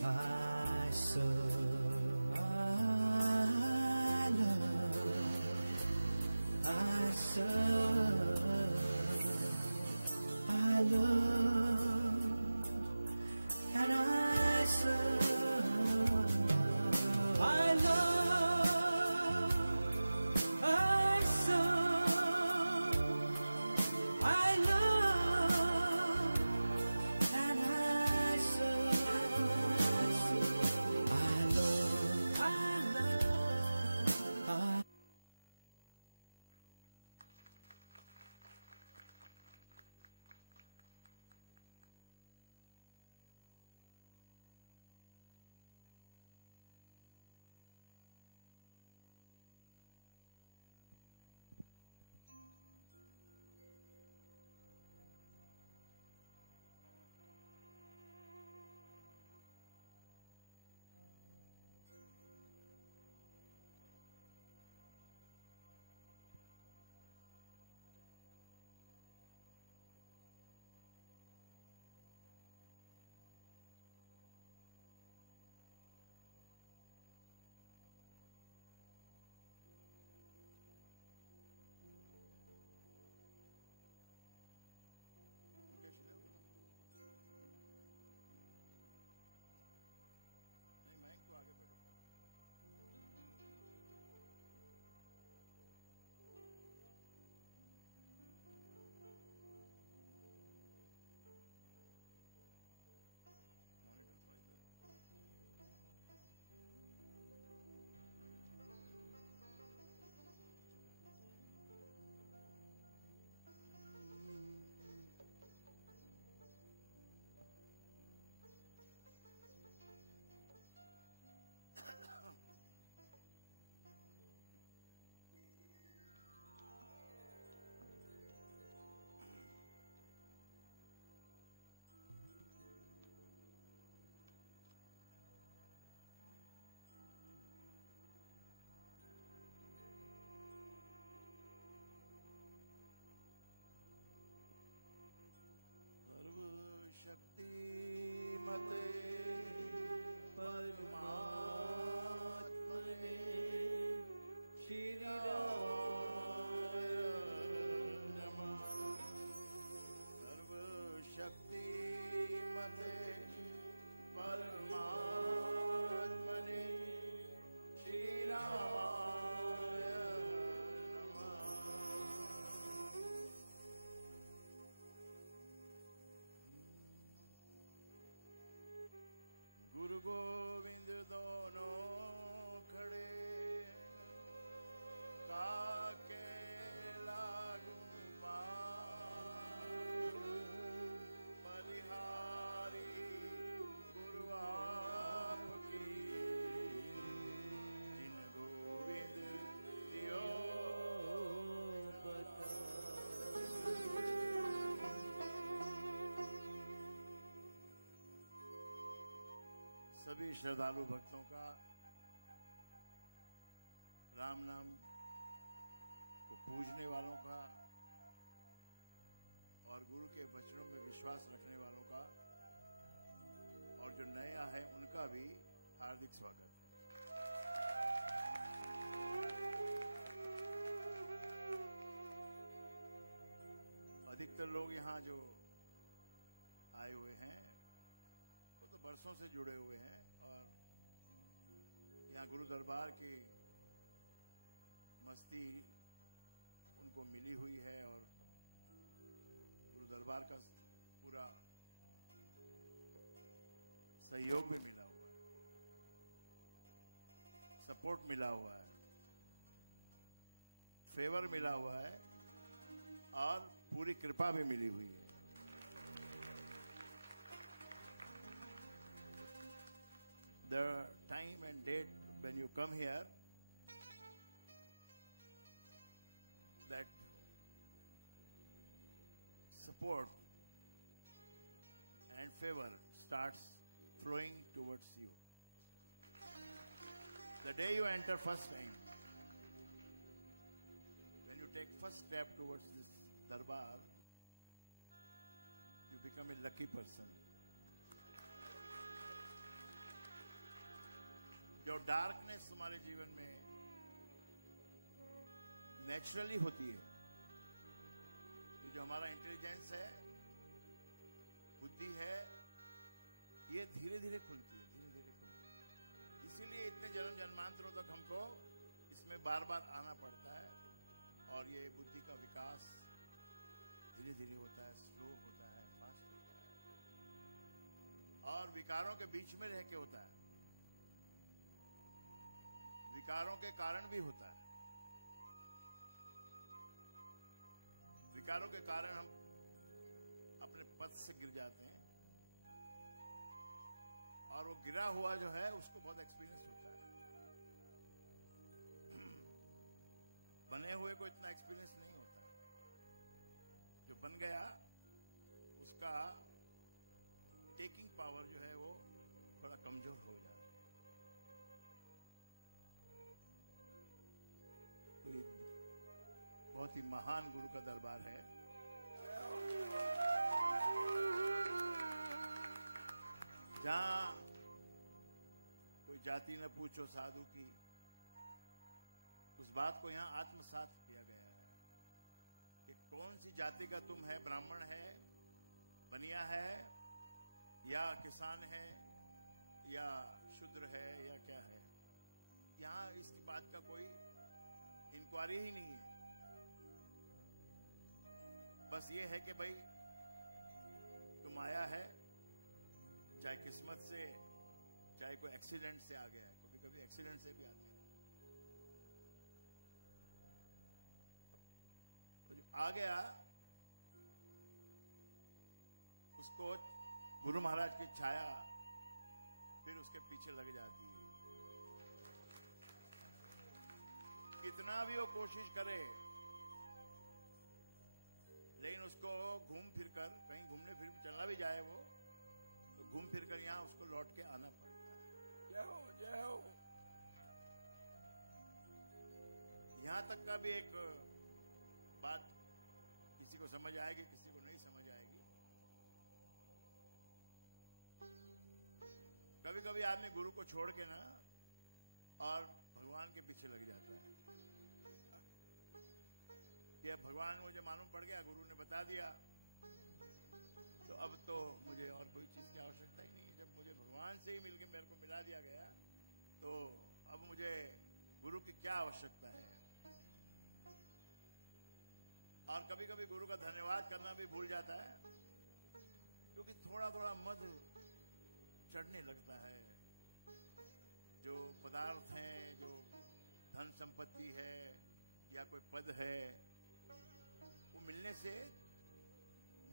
I serve, I love, I serve, I love, and I serve, I love, I serve, I love, and I serve, I love, I Mukesh ले लो ना। नहीं मैं तो आगे बढ़ू। Monitor थोड़ी दूर। सर्वशक्तिमते परमात्मने श्रीरामाय नमः। सर्वशक्तिमते परमात्मने श्रीरामाय नमः। गुरु गोविंद दोनों खड़े काके लागू पार बलिहारी गुरु आपकी जिन गोविंद दियो बता। सभी श्रद्धालु भक्तों का राम नाम को पूजने वालों का और गुरु के वचनों में विश्वास रखने वालों का और जो नया है उनका भी हार्दिक स्वागत है। अधिकतर लोग यहाँ जो आए हुए हैं वो तो बरसों से जुड़े हुए हैं और यहाँ गुरु दरबार की मस्ती उनको मिली हुई है और गुरु दरबार का पूरा सहयोग भी मिला हुआ है, सपोर्ट मिला हुआ है, फेवर मिला हुआ है और पूरी कृपा भी मिली हुई है। The time and date when you come here, that support and favor starts flowing towards you. The day you enter first time, when you take first step towards this darbar, you become a lucky person. जो darkness तुम्हारे जीवन में naturally होती है, ये जो हमारा intelligence है, बुद्धि है, ये धीरे धीरे खुलती है, धीरे धीरे खुलती है। इसीलिए इतने जन्म जन्मांतरों तक हमको इसमें बार बार आना पड़ता है। और ये बुद्धि का विकास धीरे धीरे होता है, स्लो होता है, फास्ट होता है, और विकारों के बीच में रह के होता है, विकारों के कारण भी होता है। विकारों के कारण हम अपने पथ से गिर जाते हैं, और वो गिरा हुआ जो है उसको बहुत एक्सपीरियंस होता है। बने हुए को इतना एक्सपीरियंस नहीं होता है। जो बन गया उसका टेकिंग पावर जो है वो थोड़ा कमजोर हो जाता है। तो ये बहुत ही महान गुरु का दरबार है। जहां कोई जाति न पूछो साधु की, उस बात को यहां आत्मसात किया गया है कि कौन सी जाति का तुम है, ब्राह्मण है, बनिया है, या किसान है, या शूद्र है, या क्या है। यहां इसकी बात का कोई इंक्वायरी ही नहीं है। बस ये है कि भाई तुम आया है, चाहे किस्मत से, चाहे कोई एक्सीडेंट से आ गया है, कभी कभी एक्सीडेंट से भी आते हैं। तो जो आ गया उसको गुरु महाराज की छाया फिर उसके पीछे लग जाती है। कितना भी वो कोशिश करे, लेकिन उसको घूम फिर कर, कहीं घूमने फिर भी चलना भी जाए वो, तो घूम फिर कर यहां उसको लौट के आना पड़ता है। जय हो, जय हो। यहां तक का भी एक बात किसी को समझ आएगी, किसी को नहीं समझ आएगी। कभी कभी आदमी गुरु को छोड़ के ना और भगवान के पीछे लग जाता है कि अब भगवान मुझे मालूम पड़ गया, गुरु ने बता दिया, तो अब तो मुझे और कोई चीज की आवश्यकता ही नहीं। जब मुझे भगवान से ही मिलके मेरे को मिला दिया गया, तो अब मुझे गुरु की क्या आवश्यकता है। और कभी कभी गुरु का धन्यवाद करना भी भूल जाता है, क्योंकि थोड़ा थोड़ा मद चढ़ने लगता है। जो पदार्थ हैं, जो धन संपत्ति है, या कोई पद है, वो मिलने से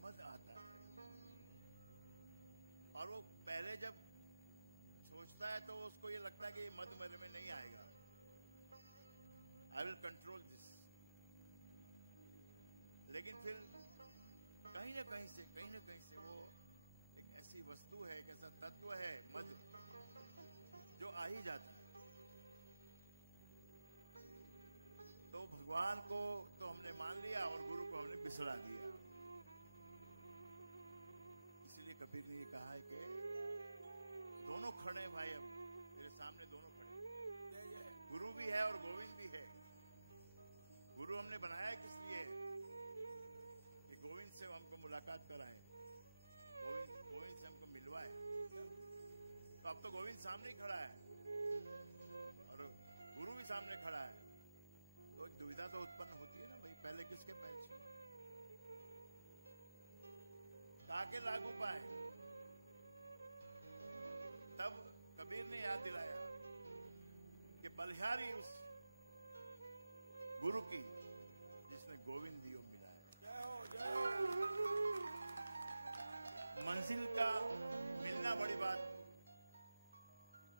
मद आता है। और वो पहले जब सोचता है तो उसको ये लगता है कि ये मद मेरे में नहीं आएगा, आई विल कंट्रोल दिस। लेकिन फिर कहीं ना कहीं से वो एक ऐसी वस्तु है, एक ऐसा तत्व है मद, जो आ ही जाता है। तो भगवान को तो हमने मान लिया और गुरु को हमने बिसरा दिया। इसलिए कबीर ने ये कहा है कि दोनों खड़े हैं भाई, अब तेरे सामने दोनों खड़े हैं, गुरु भी है और गोविंद भी है। गुरु हमने बनाया है किस लिए? कि गोविंद से हमको मुलाकात कराए, गोविंद से हमको मिलवाए। तो अब तो गोविंद सामने ही खड़ा है और गुरु भी सामने खड़ा है, तो एक दुविधा तो उत्पन्न होती है ना भाई, पहले किसके पैर छूए, काके लागू पाए। तब कबीर ने याद दिलाया कि बलिहारी उस गुरु की जिसने गोविंद दियो मिला है। मंजिल का मिलना बड़ी बात,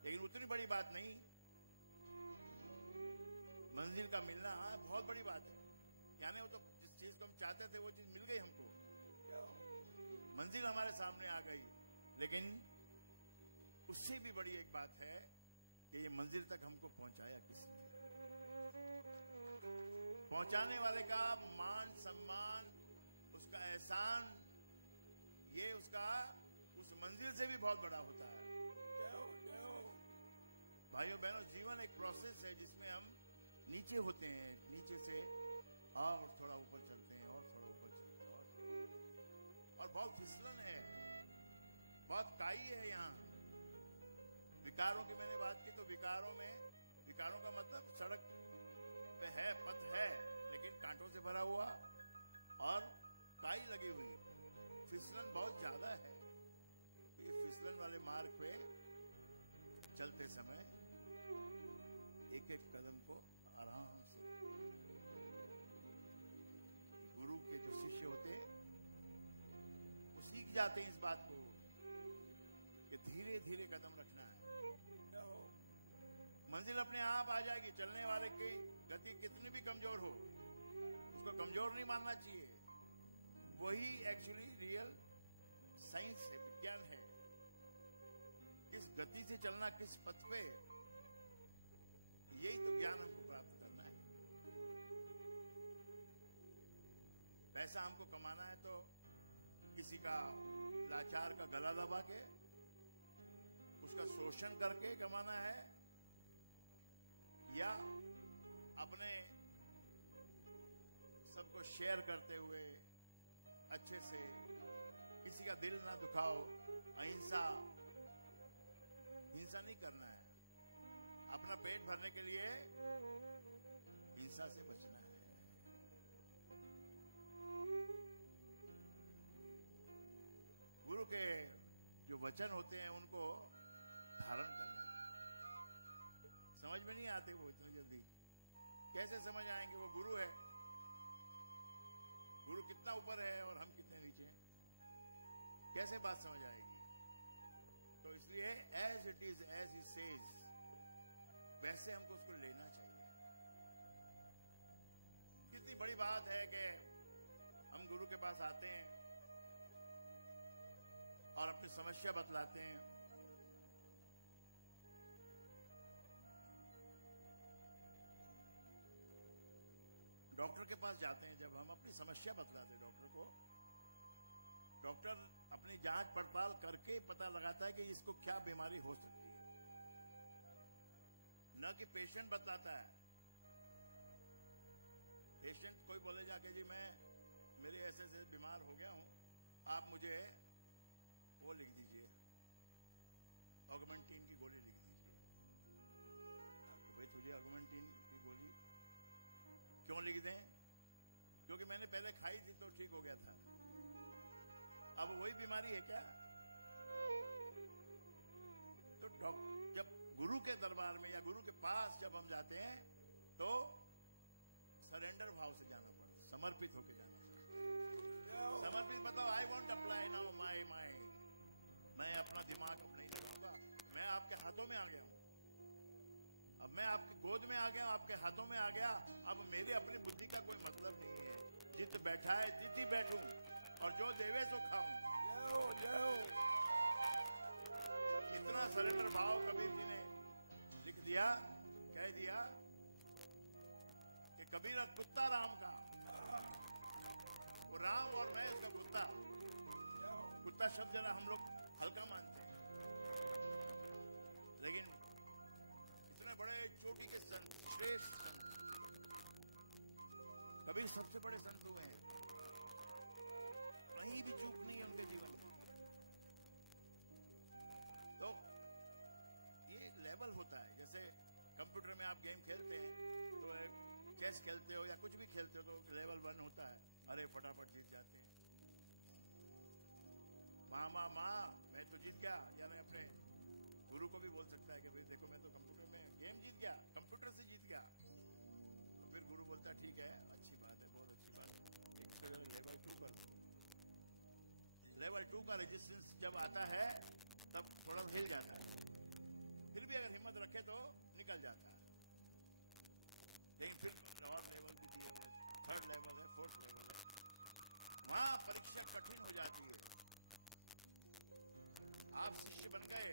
लेकिन उतनी बड़ी बात नहीं। मंजिल का मिलना बहुत बड़ी बात है। यानी वो तो जिस चीज को हम चाहते थे वो चीज मिल गई हमको, मंजिल हमारे सामने आ गई। लेकिन उससे भी बड़ी एक बात है कि ये मंजिल तक हमको पहुंचाया किसने? पहुंचाने वाले का मान सम्मान, उसका एहसान, ये उसका उस मंजिल से भी बहुत बड़ा होता है। भाई भाइयों बहनों, जीवन एक प्रोसेस है जिसमें हम नीचे होते हैं, नीचे से और थोड़ा ऊपर चलते हैं, और थोड़ा ऊपर चलते हैं, और बहुत फिसलन है, बहुत काई है यहाँ। विकारों की मैंने बात की, तो विकारों का मतलब सड़क पे है, पथ है, लेकिन कांटों से भरा हुआ और काई लगी हुई है, फिसलन बहुत ज्यादा है। तो ये फिसलन वाले मार्ग पे चलते समय एक एक कदम को आराम से, गुरु के जो शिष्य होते हैं वो सीख जाते हैं इस बात को कि धीरे धीरे कदम रखना है। मंजिल अपने आप आ जाएगी। चलने वाले की गति कितनी भी कमजोर हो, उसको कमजोर नहीं मानना चाहिए। वही एक्चुअली रियल साइंस है, विज्ञान है। किस गति से चलना, किस पथ पे, यही तो ज्ञान हमको प्राप्त करना है। पैसा हमको कमाना है तो किसी का लाचार का गला दबा के, उसका शोषण करके कमाना है, या अपने सबको शेयर करते हुए अच्छे से, किसी का दिल ना दुखाओ, अहिंसा, हिंसा नहीं करना है। अपना पेट भरने के लिए हिंसा से बचना है। गुरु के जो वचन होते हैं उनको धारण करना चाहिए। समझ में नहीं आते वो इतनी जल्दी, कैसे समझ आएंगे? वो गुरु है, गुरु कितना ऊपर है और हम कितने नीचे हैं, कैसे बात समझ आएगी? तो इसलिए as it is, as he says, वैसे हमको उसको लेना चाहिए। कितनी बड़ी बात है कि हम गुरु के पास आते हैं और अपनी समस्या बतलाते हैं। डॉक्टर के पास जाते हैं, जब हम अपनी समस्या बतलाते हैं डॉक्टर को, डॉक्टर अपनी जांच पड़ताल करके पता लगाता है कि इसको क्या बीमारी हो सकती है, न कि पेशेंट बतलाता है। पेशेंट कोई बोले जाके जी मैं मेरे ऐसे बीमार हो गया हूं, आप मुझे वो लिख दीजिए, ऑगमेंटिन की गोली लिख दीजिए। आपको भाई तुझे ऑगमेंटिन की गोली क्यों लिख दें? क्योंकि मैंने पहले खाई थी तो ठीक हो गया था। अब वही बीमारी है क्या? तो जब गुरु के दरबार में या गुरु के पास जब हम जाते हैं तो सरेंडर भाव से जाना पड़ता है, समर्पित होकर जाना पड़ता है। समर्पित बताओ, I want apply now my mind, मैं अपना दिमाग अब नहीं लगाऊंगा, मैं आपके हाथों में आ गया हूं, अब मैं आपकी गोद में आ गया हूं, आपके हाथों में आ गया। अब मेरी अपनी बुद्धि का कोई मतलब नहीं है, जित बैठा है तित ही बैठूं, और जो देवे सो खाऊं। जय हो। कितना सरेंडर भाव कबीर जी ने लिख दिया, कह दिया कि कबीर कुत्ता राम का, वो राम और मैं उसका कुत्ता। कुत्ता शब्द जरा हम लोग हल्का मानते हैं, लेकिन इतने बड़े चोटी के संत, श्रेष्ठ संत कबीर सबसे बड़े संत हुए हैं, कहीं भी चूक नहीं है उनके जीवन में। तो ये लेवल होता है, जैसे कंप्यूटर में आप गेम खेलते हैं तो एक चेस खेलते हो या कुछ भी खेलते हो तो लेवल 1 होता है, अरे फटाफट जीत जाते हैं। माँ मैं तो जीत गया, यानी अपने गुरु को भी बोल सकता है कि भाई देखो मैं तो कंप्यूटर में गेम जीत गया, कंप्यूटर से जीत गया। तो फिर गुरु बोलता है ठीक है, अच्छी बात है, बहुत अच्छी बात है, इसको जो लेवल 2 कर दो। लेवल 2 का रेजिस्टेंस जब आता है तब थोड़ा हिल जाता है, फिर भी अगर हिम्मत रखे तो निकल जाता है। लेकिन फिर और लेवल भी दिए हुए, 3rd लेवल है, 4th लेवल है, वहां परीक्षा कठिन हो जाती है। आप शिष्य बन गए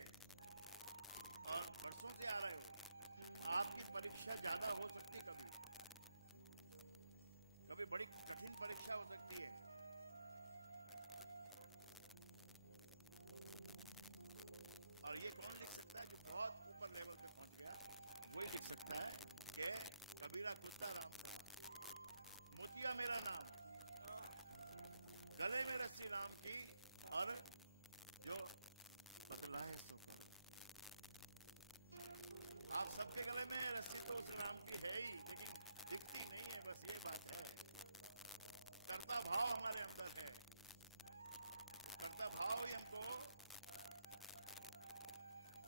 और वर्षों से आ रहे हो, आपकी परीक्षा ज्यादा हो सकती है, कभी बड़ी कठिन परीक्षा हो सकती है। और ये कौन लिख सकता है? जो बहुत ऊपर लेवल पे पहुंच गया, वही लिख सकता है कि कबीरा कुत्ता राम का, मोतिया मेरा नाम, गले में रस्सी राम की, और जो बतलाए सो करो। आप सबके गले में रस्सी तो उस राम की है ही, लेकिन दिखती नहीं है, बस ये बात है। कर्ता भाव हमारे अंदर है, कर्ता भाव ही हमको,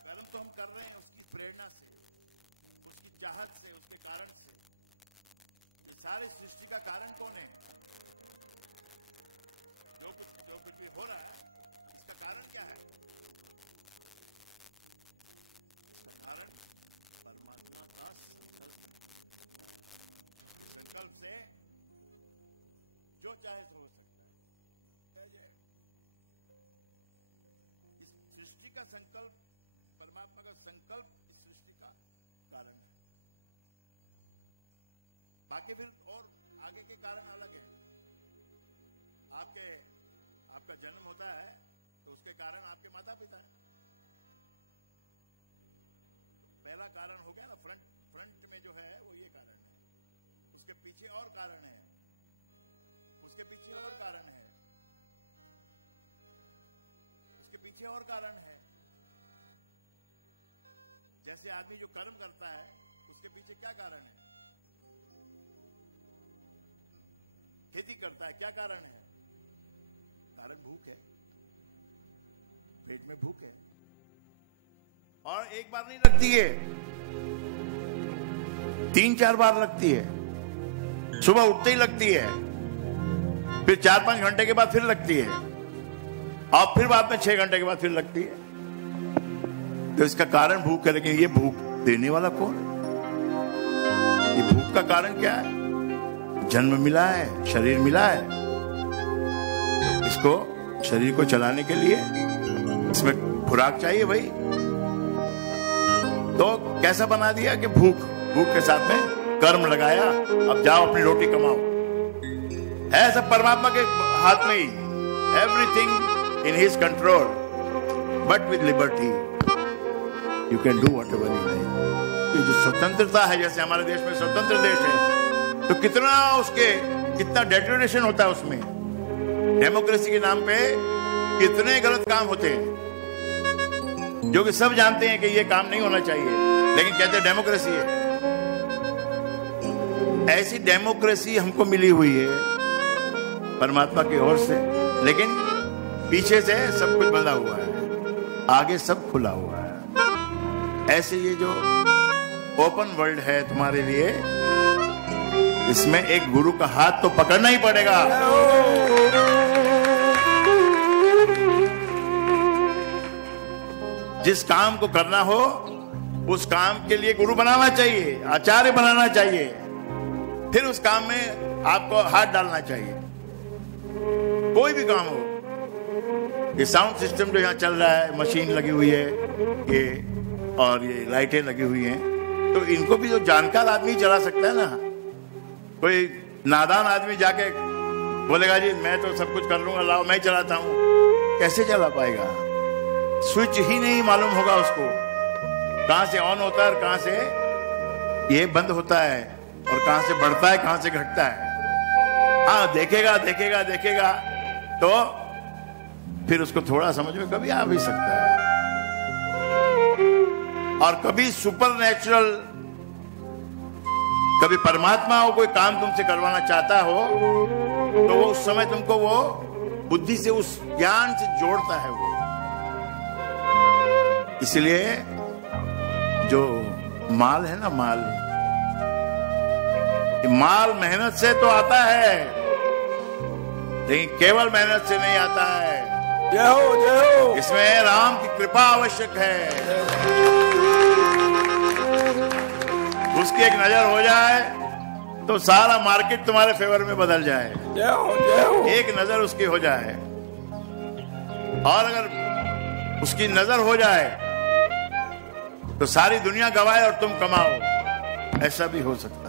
कर्म तो हम कर रहे हैं उसकी प्रेरणा से, उसकी चाहत से, उसके कारण से। ये सारी सृष्टि का कारण कौन है? जो कुछ भी हो रहा है, इसका कारण क्या है? इसका कारण परमात्मा का संकल्प है। संकल्प से जो चाहे सो हो सकता है। इस सृष्टि का संकल्प, परमात्मा का संकल्प इस सृष्टि का कारण है। बाकी फिर और आगे के कारण अलग है। आपका जन्म होता है तो उसके कारण आपके माता पिता है। तो पहला कारण हो गया ना, फ्रंट में जो है वो ये कारण है। उसके पीछे और कारण है, उसके पीछे और कारण है, उसके पीछे और कारण है। जैसे आदमी जो कर्म करता है उसके पीछे क्या कारण है? खेती करता है, क्या कारण है? कारण भूख है, पेट में भूख है। और एक बार नहीं लगती है, 3-4 बार लगती है। सुबह उठते ही लगती है, फिर 4-5 घंटे के बाद फिर लगती है, और फिर बाद में 6 घंटे के बाद फिर लगती है। तो इसका कारण भूख है, लेकिन ये भूख देने वाला कौन? ये भूख का कारण क्या है? जन्म मिला है, शरीर मिला है, इसको शरीर को चलाने के लिए इसमें खुराक चाहिए भाई। तो कैसा बना दिया कि भूख के साथ में कर्म लगाया, अब जाओ अपनी रोटी कमाओ। है सब परमात्मा के हाथ में ही, everything in his control, but with liberty you can do whatever you like. जो स्वतंत्रता है, जैसे हमारे देश में स्वतंत्र देश है, तो कितना डेटोरेशन होता है उसमें। डेमोक्रेसी के नाम पे कितने गलत काम होते हैं, जो कि सब जानते हैं कि ये काम नहीं होना चाहिए, लेकिन कहते हैं डेमोक्रेसी है। ऐसी डेमोक्रेसी हमको मिली हुई है परमात्मा की ओर से, लेकिन पीछे से सब कुछ बंधा हुआ है, आगे सब खुला हुआ है। ऐसे ये जो ओपन वर्ल्ड है तुम्हारे लिए, इसमें एक गुरु का हाथ तो पकड़ना ही पड़ेगा। जिस काम को करना हो उस काम के लिए गुरु बनाना चाहिए, आचार्य बनाना चाहिए, फिर उस काम में आपको हाथ डालना चाहिए। कोई भी काम हो, ये साउंड सिस्टम जो यहाँ चल रहा है, मशीन लगी हुई है ये, और ये लाइटें लगी हुई हैं, तो इनको भी जो जानकार आदमी चला सकता है ना। कोई नादान आदमी जाके बोलेगा जी मैं तो सब कुछ कर लूंगा, लाओ मैं चलाता हूं, कैसे चला पाएगा? स्विच ही नहीं मालूम होगा उसको, कहां से ऑन होता है और कहां से ये बंद होता है, और कहां से बढ़ता है कहां से घटता है। हाँ, देखेगा तो फिर उसको थोड़ा समझ में कभी आ भी सकता है। और कभी सुपरनैचुरल, कभी परमात्मा हो कोई काम तुमसे करवाना चाहता हो, तो वो उस समय तुमको वो बुद्धि से, उस ज्ञान से जोड़ता है वो। इसलिए जो माल है ना, माल मेहनत से तो आता है, लेकिन केवल मेहनत से नहीं आता है। जय हो। इसमें राम की कृपा आवश्यक है। उसकी एक नजर हो जाए तो सारा मार्केट तुम्हारे फेवर में बदल जाए। जय हो। एक नजर उसकी हो जाए, और अगर उसकी नजर हो जाए तो सारी दुनिया गवाए और तुम कमाओ, ऐसा भी हो सकता है।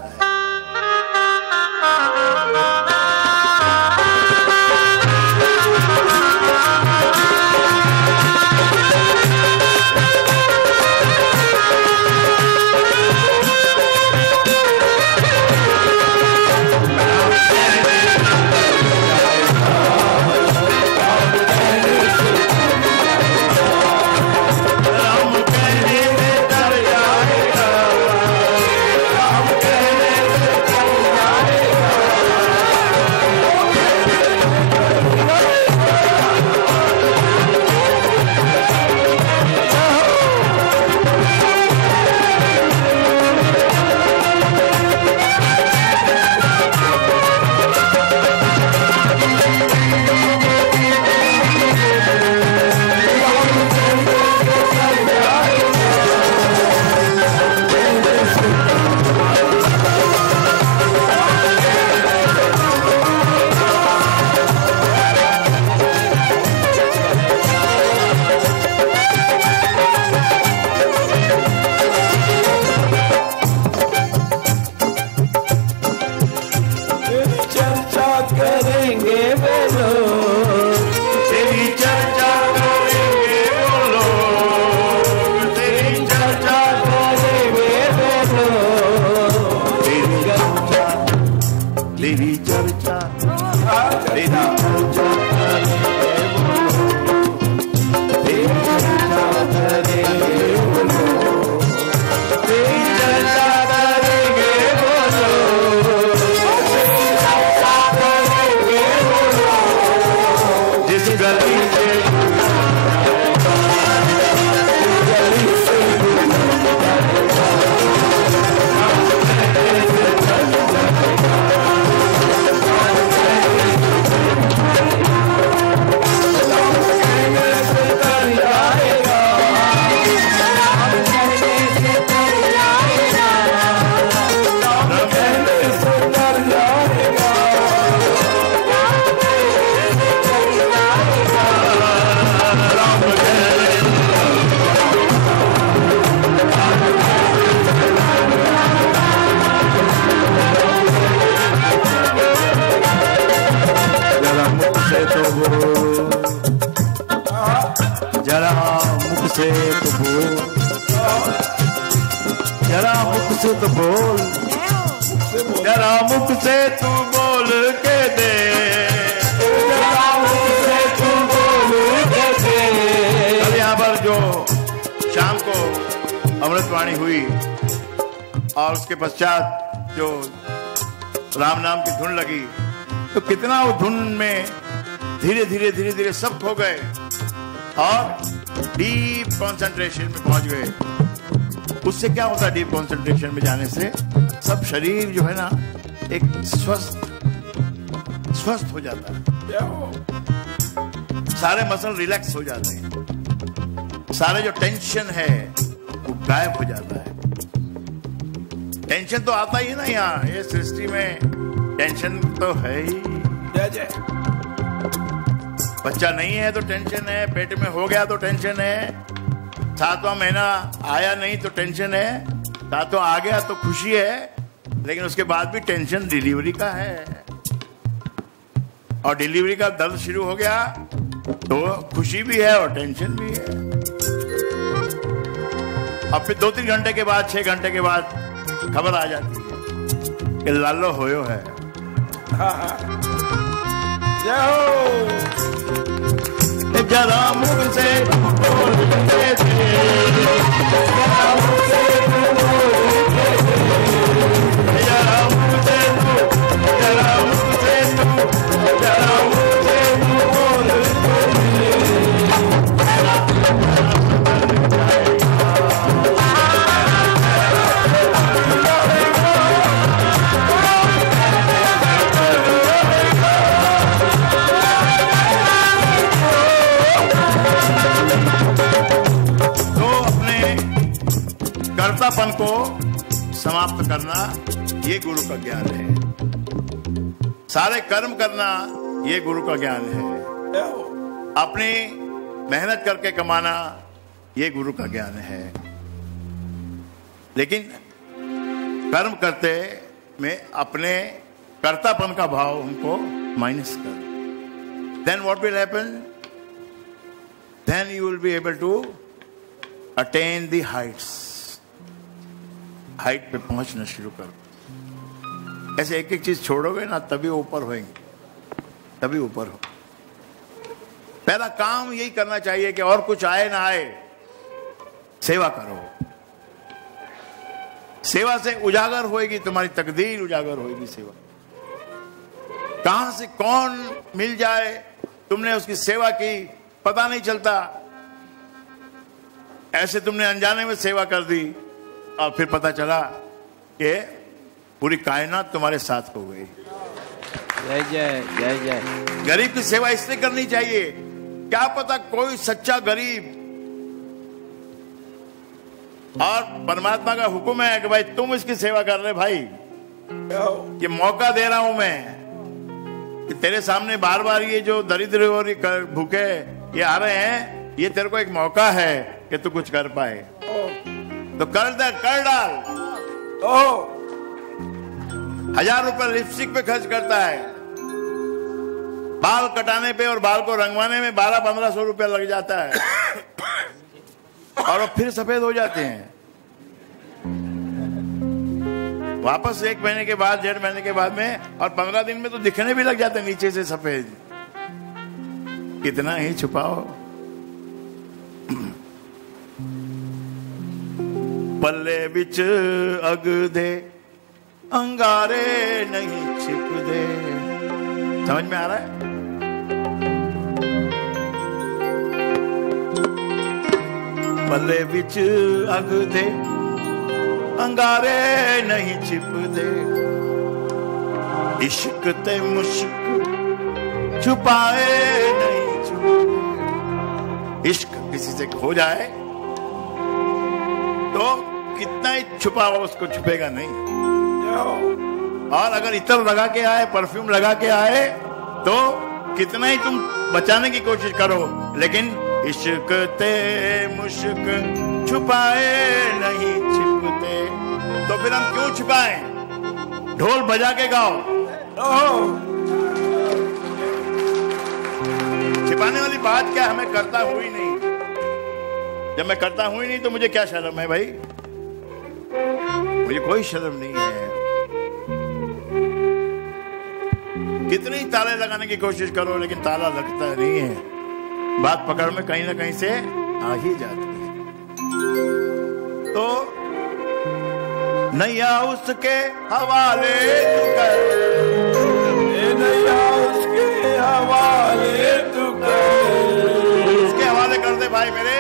गली से गली से गुजर जाएगा, नाम कहने से तर जाएगा, नाम कहने से तर जाएगा, नाम कहने से तर जाएगा, नाम कहने से तर जाएगा, राम कहने से जरा मुख से तो बोलो, जरा मुख से तो बोल, जरा मुख से तो बोल, जरा मुख से तू बोल के दे, जरा मुख से तू बोल के दे। कल यहाँ पर जो शाम को अमृतवाणी हुई और उसके पश्चात जो राम नाम की धुन लगी, तो कितना वो धुन में धीरे धीरे धीरे धीरे सब खो गए और डीप कंसंट्रेशन में पहुंच गए। उससे क्या होता है डीप कंसंट्रेशन में जाने से? सब शरीर जो है ना एक स्वस्थ हो जाता है, सारे मसल रिलैक्स हो जाते हैं, सारे जो टेंशन है वो गायब हो जाता है। टेंशन तो आता ही ना, यहाँ ये सृष्टि में टेंशन तो है ही। जय जय। बच्चा नहीं है तो टेंशन है, पेट में हो गया तो टेंशन है, 7वां महीना आया नहीं तो टेंशन है, 7वां आ गया तो खुशी है, लेकिन उसके बाद भी टेंशन डिलीवरी का है। और डिलीवरी का दर्द शुरू हो गया तो खुशी भी है और टेंशन भी है। अब फिर 2-3 घंटे के बाद, 6 घंटे के बाद खबर आ जाती है कि लालो होयो है। जय हो। जरा मुख से तू बोल के दे, जरा मुख से तू बोल के दे, जरा मुख से तू, जरा मुख से तू, जरा मुख से तू बोल के दे, तेरा चेहरा बदल जाएगा, तो अपने कर्तापन को समाप्त करना ये गुरु का ज्ञान है। सारे कर्म करना ये गुरु का ज्ञान है। अपनी मेहनत करके कमाना ये गुरु का ज्ञान है। लेकिन कर्म करते में अपने कर्तापन का भाव उनको माइनस कर, then what will happen? Then you will be able to attain the heights. Height पे पहुंचना शुरू करो। ऐसे एक एक चीज छोड़ोगे ना तभी ऊपर होएंगे, तभी ऊपर हो। पहला काम यही करना चाहिए कि और कुछ आए ना आए, सेवा करो। सेवा से उजागर होएगी तुम्हारी तकदीर, उजागर होएगी सेवा। कहां से कौन मिल जाए, तुमने उसकी सेवा की पता नहीं चलता। ऐसे तुमने अनजाने में सेवा कर दी और फिर पता चला कि पूरी कायनात तुम्हारे साथ हो गई। जय जय जय जय। गरीब की सेवा इसलिए करनी चाहिए, क्या पता कोई सच्चा गरीब, और परमात्मा का हुक्म है कि भाई तुम इसकी सेवा कर रहे भाई, ये मौका दे रहा हूं मैं कि तेरे सामने बार बार ये जो दरिद्र और भूखे ये आ रहे हैं, ये तेरे को एक मौका है कि तू कुछ कर पाए, तो कर डाल। 1000 रुपए लिपस्टिक पे खर्च करता है, बाल कटाने पे और बाल को रंगवाने में 1200-1500 रुपया लग जाता है, और वो फिर सफेद हो जाते हैं। वापस 1 महीने के बाद, 1.5 महीने के बाद में, और 15 दिन में तो दिखने भी लग जाते हैं नीचे से सफेद। कितना ही छुपाओ, पल्ले बिच अग दे अंगारे नहीं छिप दे। समझ में आ रहा है? दे विच अग दे अंगारे नहीं छिपदे, इश्क ते मुश्क छुपाए नहीं छुपदे। इश्क किसी से हो जाए तो कितना ही छुपा हो उसको छुपेगा नहीं। और अगर इत्र लगा के आए, परफ्यूम लगा के आए, तो कितना ही तुम बचाने की कोशिश करो, लेकिन इश्क ते मुश्क छुपाए नहीं छिपते। तो फिर हम क्यों छुपाएं? ढोल बजा के गाओ। छिपाने वाली बात क्या, हमें करता हुई नहीं। जब मैं करता हुई नहीं तो मुझे क्या शर्म है भाई? मुझे कोई शर्म नहीं है। कितनी ताले लगाने की कोशिश करो, लेकिन ताला लगता नहीं है। बात पकड़ में कहीं ना कहीं से आ ही जाती है। तो नैया उसके हवाले तू कर, नैया उसके हवाले तू कर। उसके हवाले कर दे भाई मेरे।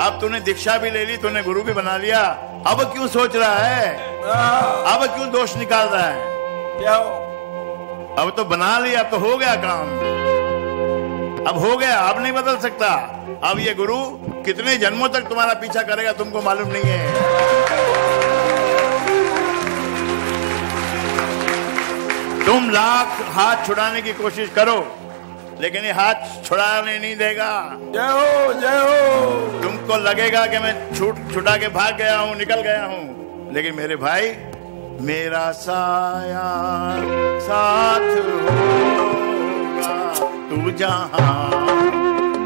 अब तूने दीक्षा भी ले ली, तूने गुरु भी बना लिया, अब क्यों सोच रहा है? अब क्यों दोष निकाल रहा है? क्या हो? अब तो बना लिया, अब तो हो गया काम। अब हो गया, अब नहीं बदल सकता। अब ये गुरु कितने जन्मों तक तुम्हारा पीछा करेगा तुमको मालूम नहीं है। तुम लाख हाथ छुड़ाने की कोशिश करो, लेकिन ये हाथ छुड़ाने नहीं देगा। जय हो, जय हो। तुमको लगेगा कि मैं छुटा के भाग गया हूं, निकल गया हूं, लेकिन मेरे भाई, मेरा साया साथ होगा, तू जहां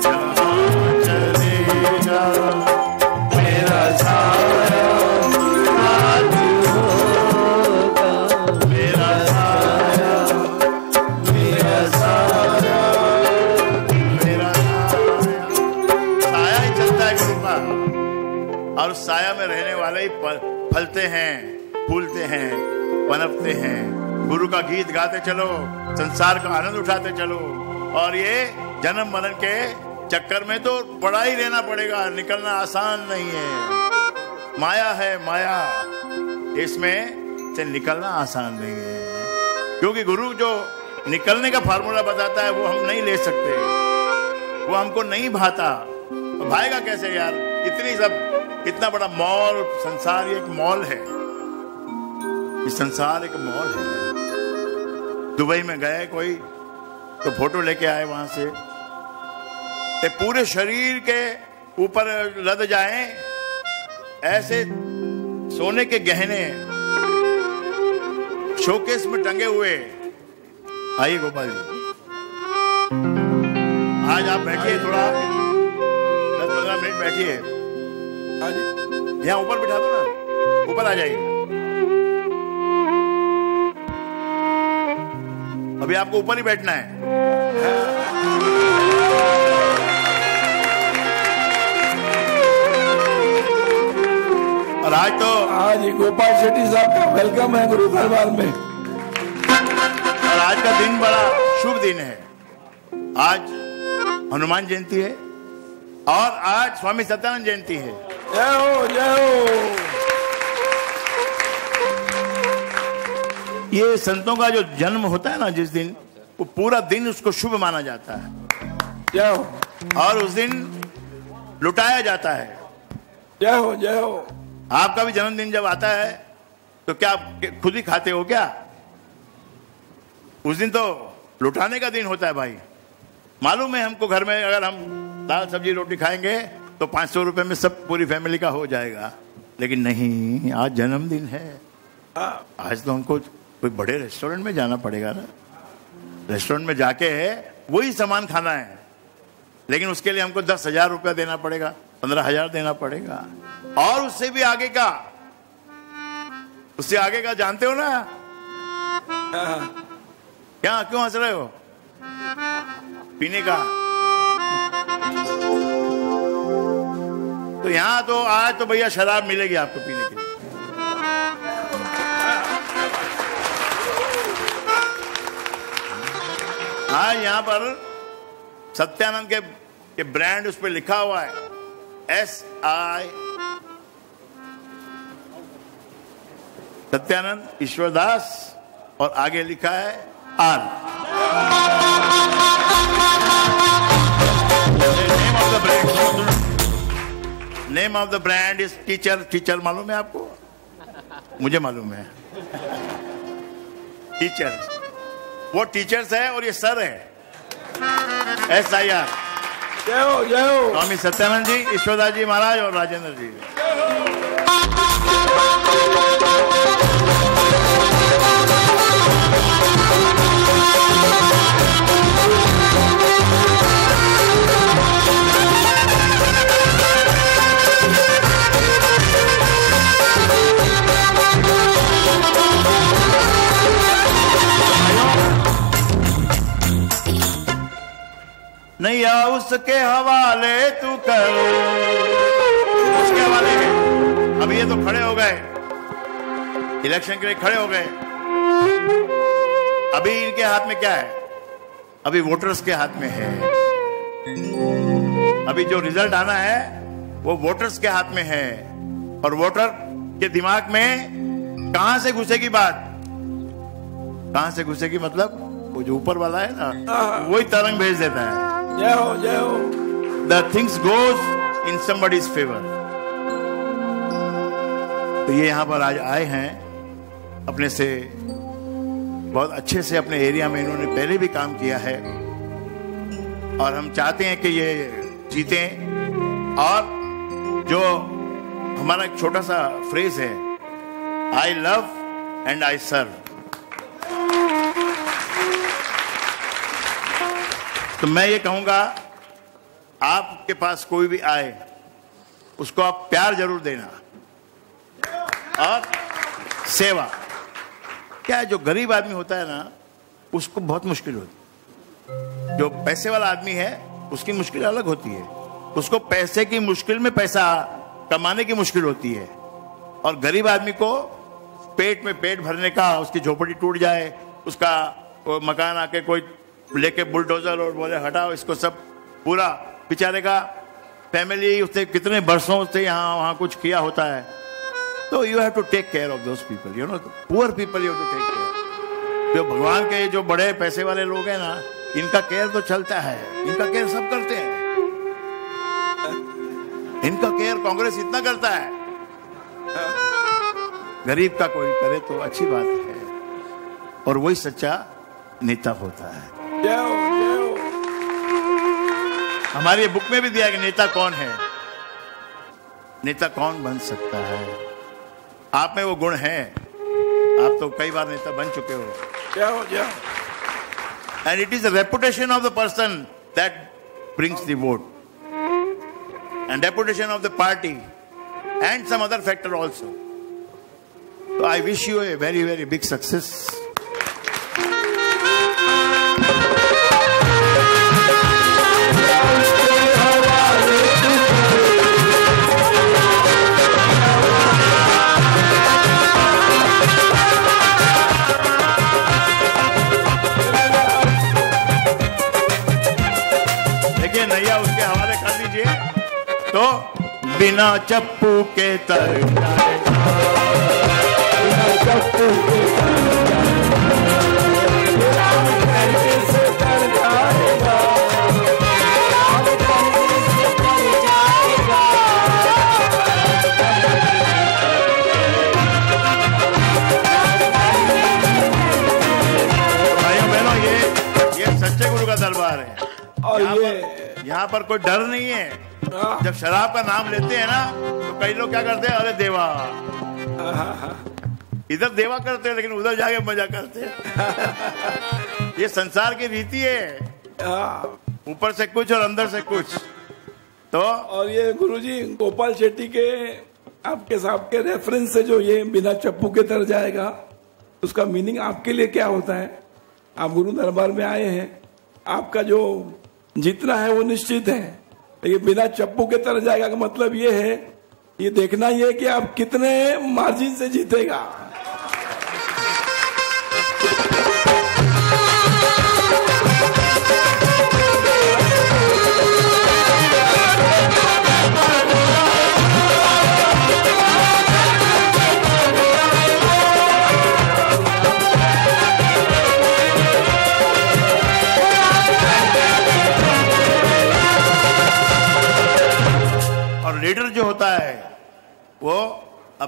जहां चलेगा, मेरा साया साथ होगा, मेरा साया, मेरा साया, मेरा साया। साया ही चलता है गुरु का, और उस साया में रहने वाले ही फलते हैं, फूलते हैं, पनपते हैं। गुरु का गीत गाते चलो, संसार का आनंद उठाते चलो। और ये जन्म मरण के चक्कर में तो पड़ा ही रहना पड़ेगा, निकलना आसान नहीं है। माया है माया, इसमें से निकलना आसान नहीं है। क्योंकि गुरु जो निकलने का फार्मूला बताता है वो हम नहीं ले सकते, वो हमको नहीं भाता। तो भाएगा कैसे यार? इतनी सब, इतना बड़ा मॉल, संसार ये एक मॉल है। इस संसार एक मॉल है। दुबई में गए कोई तो फोटो लेके आए वहां से, ते पूरे शरीर के ऊपर लद जाएं ऐसे सोने के गहने शोकेस में टंगे हुए। आइए गोपाल जी, आज आप बैठिए, थोड़ा 10-15 मिनट बैठिए। यहाँ ऊपर बिठा दो ना, ऊपर आ जाइए। अभी आपको ऊपर ही बैठना है। और आज गोपाल शेट्टी साहब का वेलकम है गुरु दरबार में। और आज का दिन बड़ा शुभ दिन है। आज हनुमान जयंती है और आज स्वामी सत्यानंद जयंती है। जय हो, जय हो। ये संतों का जो जन्म होता है ना जिस दिन, वो पूरा दिन उसको शुभ माना जाता है। जय हो। और उस दिन लुटाया जाता है। जय हो, जय हो। आपका भी जन्मदिन जब आता है तो क्या आप खुद ही खाते हो क्या? उस दिन तो लुटाने का दिन होता है भाई। मालूम है हमको, घर में अगर हम दाल सब्जी रोटी खाएंगे तो 500 रुपए में सब पूरी फैमिली का हो जाएगा, लेकिन नहीं, आज जन्मदिन है। आज तो हमको कोई बड़े रेस्टोरेंट में जाना पड़ेगा ना। रेस्टोरेंट में जाके वही सामान खाना है, लेकिन उसके लिए हमको 10,000 रुपया देना पड़ेगा, 15,000 देना पड़ेगा। और उससे भी आगे का, उससे आगे का जानते हो ना? क्या, क्यों हंस रहे हो? पीने का। तो यहां तो आज तो भैया शराब मिलेगी आपको पीने के लिए। आज यहां पर सत्यानंद के ब्रांड उस पर लिखा हुआ है, आई सत्यानंद ईश्वरदास और आगे लिखा है R. Name of the brand, name of the brand is teacher. Teacher मालूम है आपको? मुझे मालूम है टीचर, वो टीचर्स है और ये सर है SIR। जय हो जय हो। स्वामी सत्यानंद जी, ईश्वरदास जी महाराज और राजेंद्र जी। नैया उसके हवाले तू कर, उसके हवाले है। अब ये तो खड़े हो गए, इलेक्शन के लिए खड़े हो गए। अभी इनके हाथ में क्या है? अभी वोटर्स के हाथ में है। अभी जो रिजल्ट आना है वो वोटर्स के हाथ में है, और वोटर के दिमाग में कहां से घुसेगी बात, कहां से घुसेगी मतलब वो जो ऊपर वाला है ना, वही तरंग भेज देता है। जय हो जय हो। The things goes in somebody's favor। तो ये यहां पर आज आए हैं, अपने से बहुत अच्छे से अपने एरिया में इन्होंने पहले भी काम किया है, और हम चाहते हैं कि ये जीतें। और जो हमारा एक छोटा सा फ्रेज है, आई लव एंड आई सर्व। तो मैं ये कहूंगा, आपके पास कोई भी आए उसको आप प्यार जरूर देना, और सेवा। क्या है, जो गरीब आदमी होता है ना, उसको बहुत मुश्किल होती है। जो पैसे वाला आदमी है उसकी मुश्किल अलग होती है, उसको पैसे की मुश्किल में पैसा कमाने की मुश्किल होती है। और गरीब आदमी को पेट में पेट भरने का, उसकी झोपड़ी टूट जाए, उसका मकान आके कोई लेके बुलडोजर और बोले हटाओ इसको, सब पूरा बेचारे का फैमिली उसने कितने बरसों से यहाँ वहां कुछ किया होता है। तो you have to take care of those people, you know, poor people you have to take care. जो भगवान के जो बड़े पैसे वाले लोग हैं ना, इनका केयर तो चलता है, इनका केयर सब करते हैं। इनका केयर कांग्रेस इतना करता है, गरीब का कोई करे तो अच्छी बात है, और वही सच्चा नेता होता है। जय हो जय हो। हमारी बुक में भी दिया कि नेता कौन है, नेता कौन बन सकता है। आप में वो गुण है, आप तो कई बार नेता बन चुके हो। जय हो जय हो। And it is the reputation of the person that brings the vote, and reputation of the party, and some other factor also. So I wish you a very, very big success. देखिए नैया उसके हवाले कर दीजिए, तो बिना चप्पू के तर जाएगा, चप्पू के राम कहने से डर जाएगा, राम कहने से डर जाएगा। भाइयों बहनों, ये सच्चे गुरु का दरबार है, और ये यहाँ पर कोई डर नहीं है। जब शराब का नाम लेते हैं ना, तो कई लोग क्या करते हैं, अरे देवा, इधर देवा करते हैं लेकिन उधर जाके मजा करते हैं। ये संसार की रीति है, ऊपर से कुछ और अंदर से कुछ। तो और ये गुरुजी गोपाल शेट्टी के आपके साहब के रेफरेंस से जो ये बिना चप्पू के तर जाएगा, उसका मीनिंग आपके लिए क्या होता है? आप गुरु दरबार में आए हैं, आपका जो जीतना है वो निश्चित है, ये बिना चप्पू के तर जाएगा का मतलब ये है, ये देखना ये है कि आप कितने मार्जिन से जीतेगा।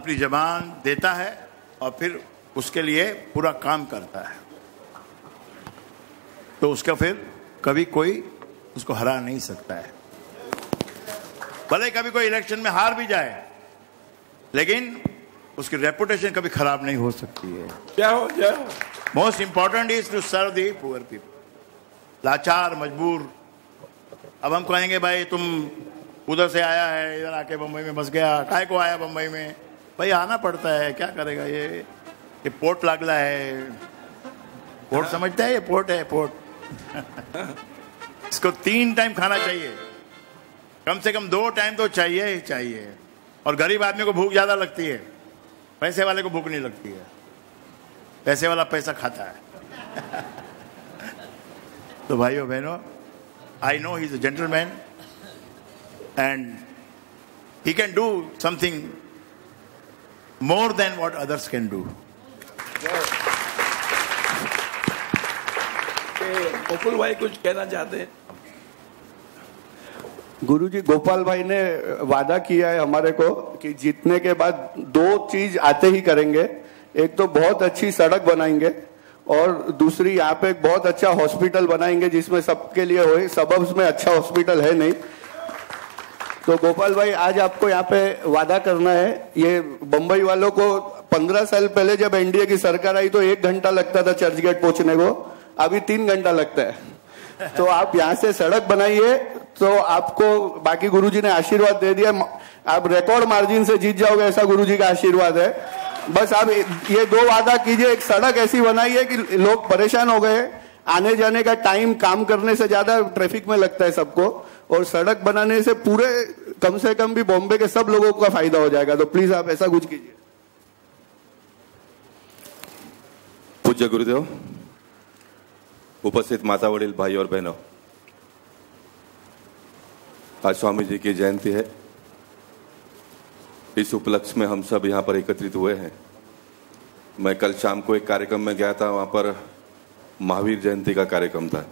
अपनी जबान देता है और फिर उसके लिए पूरा काम करता है, तो उसका फिर कभी कोई उसको हरा नहीं सकता है। भले कभी कोई इलेक्शन में हार भी जाए, लेकिन उसकी रेपुटेशन कभी खराब नहीं हो सकती है। क्या हो जाए, most important is to serve the poor people, लाचार, मजबूर। अब हम कहेंगे भाई तुम उधर से आया है, इधर आके बंबई में बस गया, काहे को आया बंबई में? भाई आना पड़ता है, क्या करेगा? ये पोर्ट लागला है, पोर्ट समझता है, ये पोर्ट है, पोर्ट। इसको 3 टाइम खाना चाहिए, कम से कम 2 टाइम तो चाहिए ही चाहिए। और गरीब आदमी को भूख ज्यादा लगती है, पैसे वाले को भूख नहीं लगती है। पैसे वाला पैसा खाता है। तो भाइयों बहनों, I know he is a gentleman and he can do something more than what others can do. Gokul भाई कुछ कहना चाहते हैं? गुरुजी, गोपाल भाई ने वादा किया है हमारे को कि जीतने के बाद 2 चीज आते ही करेंगे। एक तो बहुत अच्छी सड़क बनाएंगे और दूसरी यहाँ पे एक बहुत अच्छा हॉस्पिटल बनाएंगे जिसमें सबके लिए होए। सबब्स में अच्छा हॉस्पिटल है नहीं, तो गोपाल भाई आज आपको यहाँ पे वादा करना है। ये बंबई वालों को 15 साल पहले जब एनडीए की सरकार आई तो 1 घंटा लगता था चर्च गेट पहुंचने को, अभी 3 घंटा लगता है। तो आप यहाँ से सड़क बनाइए तो आपको बाकी गुरुजी ने आशीर्वाद दे दिया, आप रिकॉर्ड मार्जिन से जीत जाओगे, ऐसा गुरुजी का आशीर्वाद है। बस आप ये 2 वादा कीजिए। एक सड़क ऐसी बनाइए कि लोग परेशान हो गए, आने जाने का टाइम काम करने से ज्यादा ट्रैफिक में लगता है सबको, और सड़क बनाने से पूरे कम से कम भी बॉम्बे के सब लोगों का फायदा हो जाएगा। तो प्लीज आप ऐसा कुछ कीजिए। पूज्य गुरुदेव, उपस्थित माता, वडील, भाई और बहनों, आज स्वामी जी की जयंती है। इस उपलक्ष्य में हम सब यहाँ पर एकत्रित हुए हैं। मैं कल शाम को एक कार्यक्रम में गया था, वहां पर महावीर जयंती का कार्यक्रम था,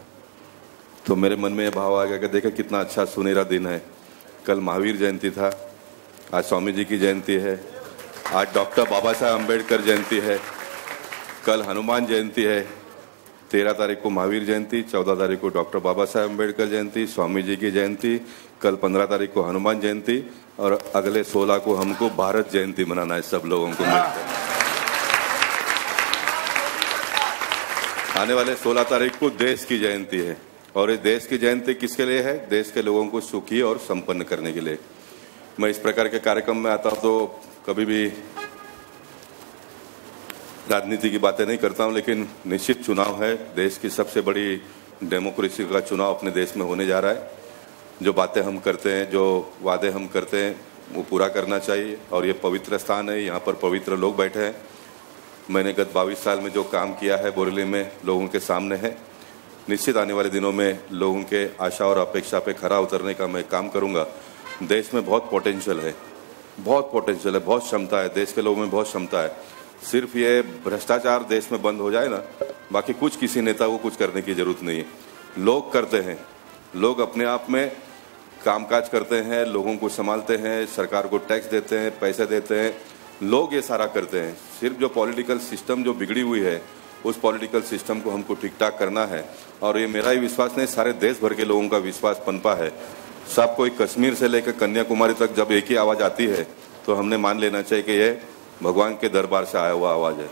तो मेरे मन में यह भाव आ गया कि देखे कितना अच्छा सुनहरा दिन है। कल महावीर जयंती था, आज स्वामी जी की जयंती है, आज डॉक्टर बाबा साहब अम्बेडकर जयंती है, कल हनुमान जयंती है। 13 तारीख को महावीर जयंती, 14 तारीख को डॉक्टर बाबा साहब अम्बेडकर जयंती, स्वामी जी की जयंती, कल 15 तारीख को हनुमान जयंती, और अगले 16 को हमको भारत जयंती मनाना है सब लोगों को मिलकर। आने वाले 16 तारीख को देश की जयंती है, और ये देश की जयंती किसके लिए है? देश के लोगों को सुखी और संपन्न करने के लिए। मैं इस प्रकार के कार्यक्रम में आता हूं तो कभी भी राजनीति की बातें नहीं करता हूं, लेकिन निश्चित चुनाव है, देश की सबसे बड़ी डेमोक्रेसी का चुनाव अपने देश में होने जा रहा है। जो बातें हम करते हैं, जो वादे हम करते हैं, वो पूरा करना चाहिए। और ये पवित्र स्थान है, यहाँ पर पवित्र लोग बैठे हैं। मैंने गत 22 साल में जो काम किया है बोरेली में, लोगों के सामने है। निश्चित आने वाले दिनों में लोगों के आशा और अपेक्षा पे खरा उतरने का मैं काम करूंगा। देश में बहुत पोटेंशियल है, बहुत पोटेंशियल है, बहुत क्षमता है, देश के लोगों में बहुत क्षमता है। सिर्फ ये भ्रष्टाचार देश में बंद हो जाए ना, बाकी कुछ किसी नेता को कुछ करने की जरूरत नहीं है। लोग करते हैं, लोग अपने आप में कामकाज करते हैं, लोगों को संभालते हैं, सरकार को टैक्स देते हैं, पैसे देते हैं, लोग ये सारा करते हैं। सिर्फ जो पॉलिटिकल सिस्टम जो बिगड़ी हुई है, उस पॉलिटिकल सिस्टम को हमको ठीक ठाक करना है। और ये मेरा ही विश्वास नहीं, सारे देश भर के लोगों का विश्वास पनपा है। सब कोई कश्मीर से लेकर कन्याकुमारी तक जब एक ही आवाज आती है तो हमने मान लेना चाहिए कि ये भगवान के दरबार से आया हुआ आवाज है।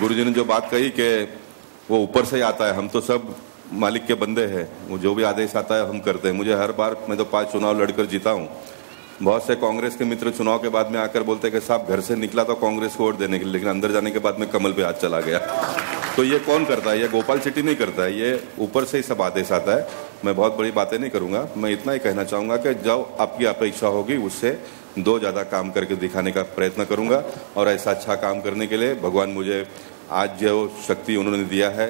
गुरुजी ने जो बात कही कि वो ऊपर से ही आता है, हम तो सब मालिक के बंदे हैं, वो जो भी आदेश आता है हम करते हैं। मुझे हर बार, मैं तो 5 चुनाव लड़कर जीता हूं। बहुत से कांग्रेस के मित्र चुनाव के बाद में आकर बोलते हैं कि साहब घर से निकला तो कांग्रेस को वोट देने के लिए, लेकिन अंदर जाने के बाद में कमल पे हाथ चला गया। तो ये कौन करता है? ये गोपाल शेट्टी नहीं करता है, ये ऊपर से ही सब आदेश आता है। मैं बहुत बड़ी बातें नहीं करूंगा, मैं इतना ही कहना चाहूंगा कि जो आपकी अपेक्षा होगी उससे 2 ज्यादा काम करके दिखाने का प्रयत्न करूंगा। और ऐसा अच्छा काम करने के लिए भगवान मुझे आज जो शक्ति उन्होंने दिया है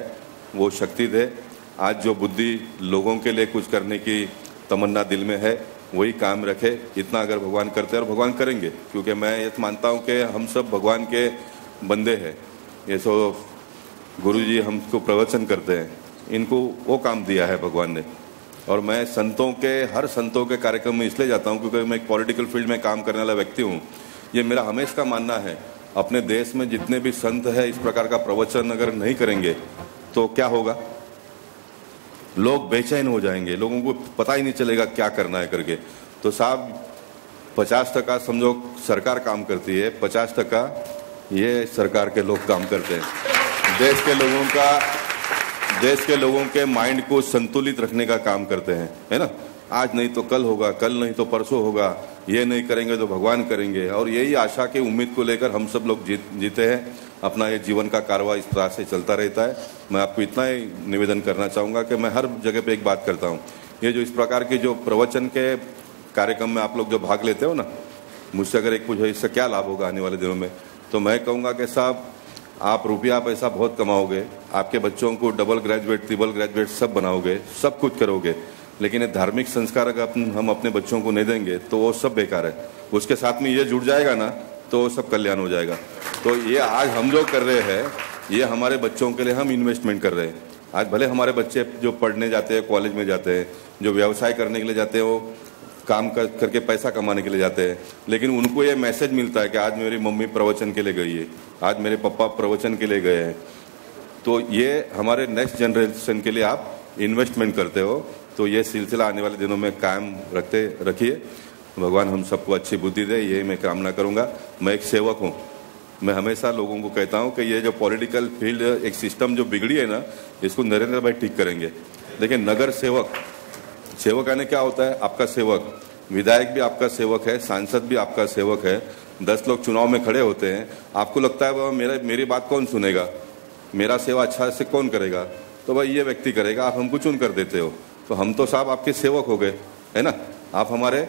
वो शक्ति दे। आज जो बुद्धि लोगों के लिए कुछ करने की तमन्ना दिल में है वही काम रखे। इतना अगर भगवान करते हैं, और भगवान करेंगे, क्योंकि मैं ये मानता हूं कि हम सब भगवान के बंदे हैं। ये तो गुरुजी हमको प्रवचन करते हैं, इनको वो काम दिया है भगवान ने। और मैं हर संतों के कार्यक्रम में इसलिए जाता हूं क्योंकि मैं एक पॉलिटिकल फील्ड में काम करने वाला व्यक्ति हूं। ये मेरा हमेशा का मानना है, अपने देश में जितने भी संत है इस प्रकार का प्रवचन अगर नहीं करेंगे तो क्या होगा, लोग बेचैन हो जाएंगे, लोगों को पता ही नहीं चलेगा क्या करना है करके। तो साहब 50% समझो सरकार काम करती है, 50% ये सरकार के लोग काम करते हैं। देश के लोगों के माइंड को संतुलित रखने का काम करते हैं, है ना। आज नहीं तो कल होगा, कल नहीं तो परसों होगा, ये नहीं करेंगे तो भगवान करेंगे, और यही आशा की उम्मीद को लेकर हम सब लोग जीते हैं। अपना ये जीवन का कारवां इस तरह से चलता रहता है। मैं आपको इतना ही निवेदन करना चाहूंगा कि मैं हर जगह पे एक बात करता हूं, ये जो इस प्रकार की जो प्रवचन के कार्यक्रम में आप लोग जो भाग लेते हो ना, मुझसे अगर एक पूछो इससे क्या लाभ होगा आने वाले दिनों में, तो मैं कहूंगा कि साहब आप रुपया पैसा बहुत कमाओगे, आपके बच्चों को डबल ग्रेजुएट ट्रिपल ग्रेजुएट सब बनाओगे, सब कुछ करोगे, लेकिन ये धार्मिक संस्कार अगर हम अपने बच्चों को नहीं देंगे तो वो सब बेकार है। उसके साथ में ये जुड़ जाएगा ना तो वो सब कल्याण हो जाएगा। तो ये आज हम जो कर रहे हैं ये हमारे बच्चों के लिए हम इन्वेस्टमेंट कर रहे हैं। आज भले हमारे बच्चे जो पढ़ने जाते हैं, कॉलेज में जाते हैं, जो व्यवसाय करने के लिए जाते हैं, वो काम करके पैसा कमाने के लिए जाते हैं, लेकिन उनको ये मैसेज मिलता है कि आज मेरी मम्मी प्रवचन के लिए गई है, आज मेरे पापा प्रवचन के लिए गए हैं। तो ये हमारे नेक्स्ट जनरेशन के लिए आप इन्वेस्टमेंट करते हो, तो ये सिलसिला आने वाले दिनों में कायम रखिए। भगवान हम सबको अच्छी बुद्धि दे, यही मैं कामना करूंगा। मैं एक सेवक हूं, मैं हमेशा लोगों को कहता हूं कि ये जो पॉलिटिकल फील्ड एक सिस्टम जो बिगड़ी है ना, इसको नरेंद्र भाई ठीक करेंगे। लेकिन नगर सेवक यानी क्या होता है, आपका सेवक, विधायक भी आपका सेवक है, सांसद भी आपका सेवक है। 10 लोग चुनाव में खड़े होते हैं, आपको लगता है मेरी बात कौन सुनेगा, मेरा सेवा अच्छा से कौन करेगा, तो भाई ये व्यक्ति करेगा, आप हमको चुन कर देते हो। तो हम तो साहब आपके सेवक हो गए, है ना, आप हमारे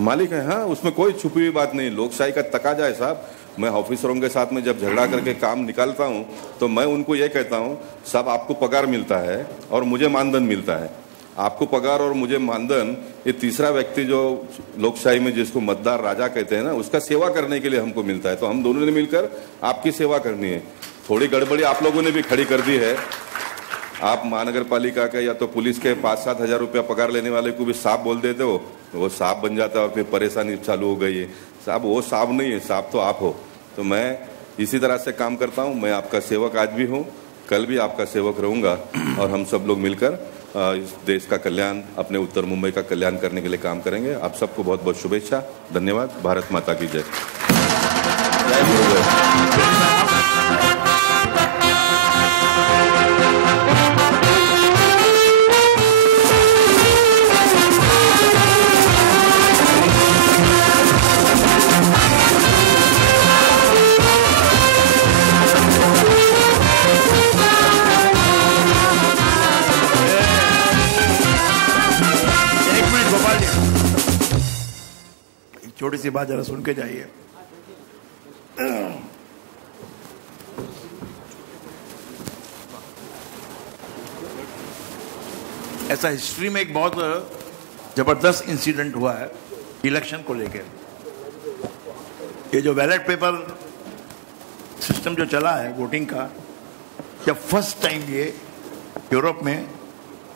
मालिक हैं। हाँ, उसमें कोई छुपी हुई बात नहीं, लोकशाही का तकाजा है साहब। मैं ऑफिसरों के साथ में जब झगड़ा करके काम निकालता हूं तो मैं उनको ये कहता हूं, साहब आपको पगार मिलता है और मुझे मानधन मिलता है। आपको पगार और मुझे मानधन, ये तीसरा व्यक्ति जो लोकशाही में जिसको मतदार राजा कहते हैं ना, उसका सेवा करने के लिए हमको मिलता है। तो हम दोनों ने मिलकर आपकी सेवा करनी है। थोड़ी गड़बड़ी आप लोगों ने भी खड़ी कर दी है। आप महानगर पालिका के या तो पुलिस के 5-7 हजार रुपया पगार लेने वाले को भी साहब बोल देते हो, तो वो साहब बन जाता है और फिर परेशानी चालू हो गई है। साहब वो साहब नहीं है, साहब तो आप हो। तो मैं इसी तरह से काम करता हूं। मैं आपका सेवक आज भी हूं, कल भी आपका सेवक रहूंगा, और हम सब लोग मिलकर इस देश का कल्याण, अपने उत्तर मुंबई का कल्याण करने के लिए काम करेंगे। आप सबको बहुत बहुत शुभेच्छा, धन्यवाद। भारत माता की जय। जय गुरुदेव। बात जरा सुन के जाइए। ऐसा हिस्ट्री में एक बहुत जबरदस्त इंसिडेंट हुआ है इलेक्शन को लेकर। ये जो बैलेट पेपर सिस्टम जो चला है वोटिंग का, जब फर्स्ट टाइम ये यूरोप में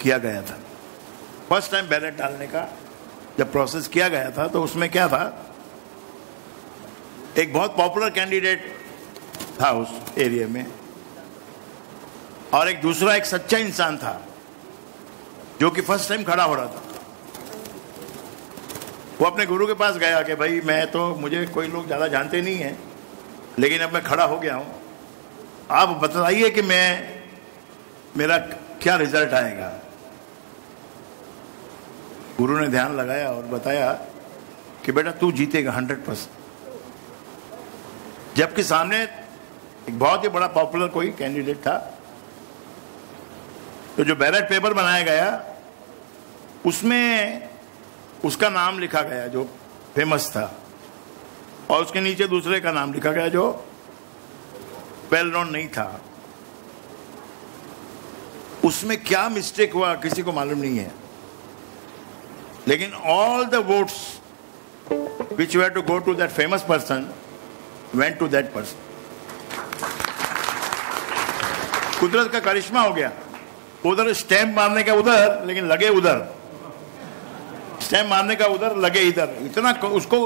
किया गया था, फर्स्ट टाइम बैलेट डालने का जब प्रोसेस किया गया था, तो उसमें क्या था, एक बहुत पॉपुलर कैंडिडेट था उस एरिया में, और एक दूसरा एक सच्चा इंसान था जो कि फर्स्ट टाइम खड़ा हो रहा था। वो अपने गुरु के पास गया कि भाई मुझे कोई लोग ज्यादा जानते नहीं है, लेकिन अब मैं खड़ा हो गया हूं, आप बताइए कि मेरा क्या रिजल्ट आएगा। गुरु ने ध्यान लगाया और बताया कि बेटा तू जीतेगा 100%। जबकि सामने एक बहुत ही बड़ा पॉपुलर कोई कैंडिडेट था। तो जो बैलेट पेपर बनाया गया उसमें उसका नाम लिखा गया जो फेमस था, और उसके नीचे दूसरे का नाम लिखा गया जो वेल नोन नहीं था। उसमें क्या मिस्टेक हुआ किसी को मालूम नहीं है, लेकिन all the votes which were to go to that famous person went to that person। कुदरत का करिश्मा हो गया। उधर स्टैंप मारने का उधर, लेकिन लगे उधर, स्टैंप मारने का उधर, लगे इधर। इतना उसको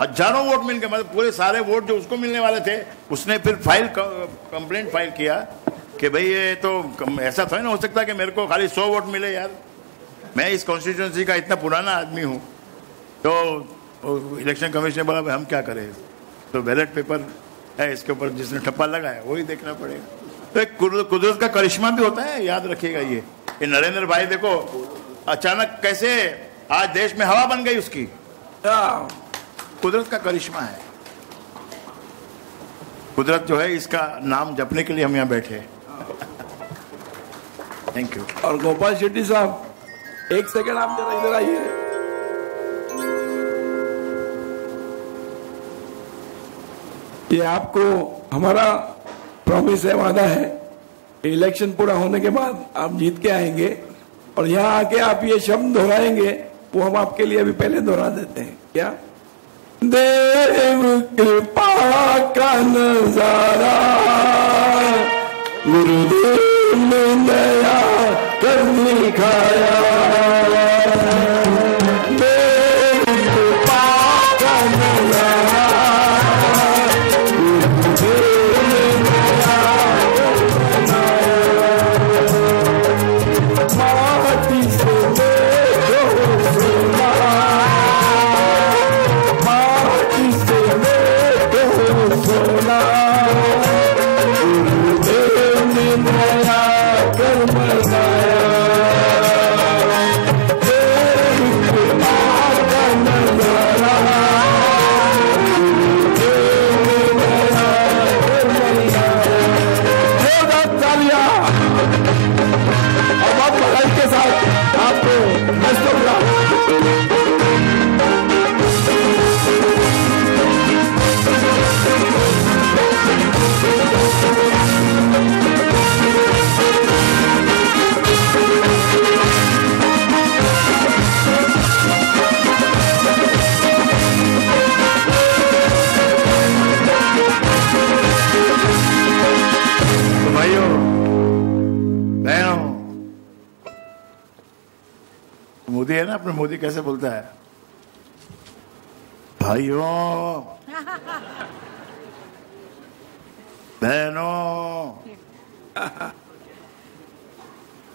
हजारों वोट मिल गए, मतलब पूरे सारे वोट जो उसको मिलने वाले थे, उसने फिर कंप्लेंट फाइल किया कि भाई ये तो ऐसा थोड़ा ना हो सकता कि मेरे को खाली 100 वोट मिले यार, मैं इस कॉन्स्टिट्यूंसी का इतना पुराना आदमी हूं। तो इलेक्शन कमीशन ने बोला भाई हम क्या करें, तो बैलेट पेपर है इसके ऊपर जिसने ठप्पा लगाया वही देखना पड़ेगा। तो एक कुदरत का करिश्मा भी होता है, याद रखिएगा। ये नरेंद्र भाई देखो अचानक कैसे आज देश में हवा बन गई उसकी, कुदरत का करिश्मा है। कुदरत जो है इसका नाम जपने के लिए हम यहाँ बैठे। Thank you. और गोपाल शेट्टी साहब एक सेकंड आप जरा इधर आइए। ये आपको हमारा प्रॉमिस है, वादा है, इलेक्शन पूरा होने के बाद आप जीत के आएंगे और यहाँ आके आप ये शब्द दोहराएंगे, वो हम आपके लिए अभी पहले दोहरा देते हैं। क्या? देव कृपा का नजारा, गुरुदेव ने दया कर दिखाया, देव कृपा का नजारा, गुरुदेव ने दया कर बनाया, माटी से देखो सोना, माटी से देखो सोना, गुरुदेव ने दया कर बनाया, देव कृपा का नजारा, गुरुदेव ने दया कर बनाया। जोरदार तालियां और बहुत बधाई के साथ आपको बेस्ट ऑफ लक। तो भाइयों बहनों, मोदी है ना अपने, मोदी कैसे बोलता है? भाइयों बहनों,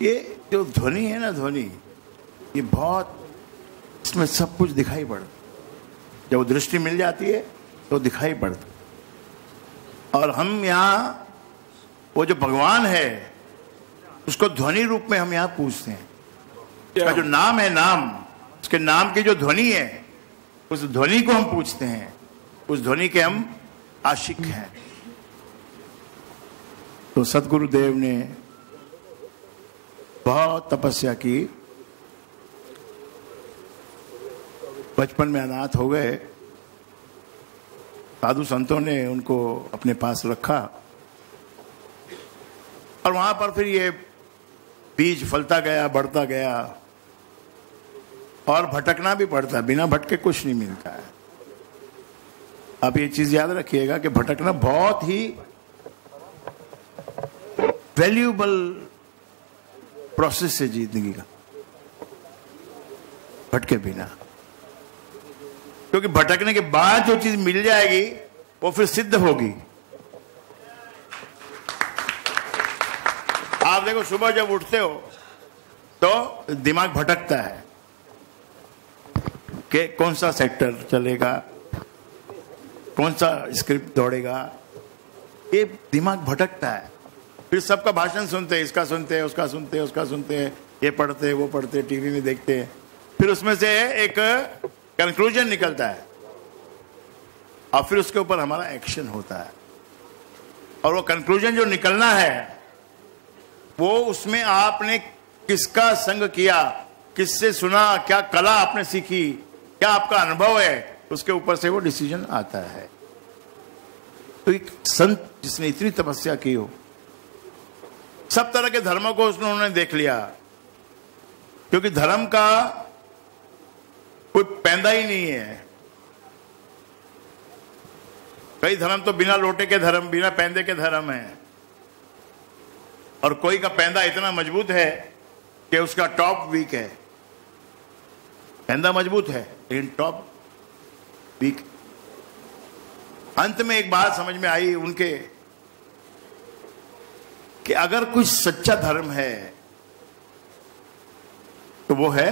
ये जो ध्वनि है ना, ध्वनि ये बहुत, इसमें सब कुछ दिखाई पड़ता। जब दृष्टि मिल जाती है तो दिखाई पड़ता। और हम यहाँ वो जो भगवान है उसको ध्वनि रूप में हम यहाँ पूछते हैं। उसका जो नाम है, नाम, उसके नाम की जो ध्वनि है, उस ध्वनि को हम पूछते हैं, उस ध्वनि के हम आशिक हैं। तो सदगुरुदेव ने बहुत तपस्या की, बचपन में अनाथ हो गए, साधु संतों ने उनको अपने पास रखा और वहां पर फिर ये बीज फलता गया, बढ़ता गया और भटकना भी पड़ता है। बिना भटके कुछ नहीं मिलता है। आप ये चीज याद रखिएगा कि भटकना बहुत ही वैल्यूएबल प्रोसेस है जिंदगी का, भटके बिना। क्योंकि भटकने के बाद जो चीज मिल जाएगी वो फिर सिद्ध होगी। आप देखो सुबह जब उठते हो तो दिमाग भटकता है कि कौन सा सेक्टर चलेगा, कौन सा स्क्रिप्ट दौड़ेगा, ये दिमाग भटकता है। फिर सबका भाषण सुनते हैं, इसका सुनते हैं, उसका सुनते हैं, उसका सुनते हैं, ये पढ़ते हैं, वो पढ़ते हैं, टीवी में देखते हैं। फिर उसमें से एक कंक्लूजन निकलता है और फिर उसके ऊपर हमारा एक्शन होता है। और वो कंक्लूजन जो निकलना है वो उसमें आपने किसका संग किया, किससे सुना, क्या कला आपने सीखी, क्या आपका अनुभव है, उसके ऊपर से वो डिसीजन आता है। तो एक संत जिसने इतनी तपस्या की हो, सब तरह के धर्मों को उन्होंने देख लिया, क्योंकि धर्म का कोई पैंदा ही नहीं है। कई धर्म तो बिना लोटे के धर्म, बिना पैंदे के धर्म है, और कोई का पैंदा इतना मजबूत है कि उसका टॉप वीक है, कहना मजबूत है लेकिन टॉप वीक। अंत में एक बात समझ में आई उनके कि अगर कुछ सच्चा धर्म है तो वो है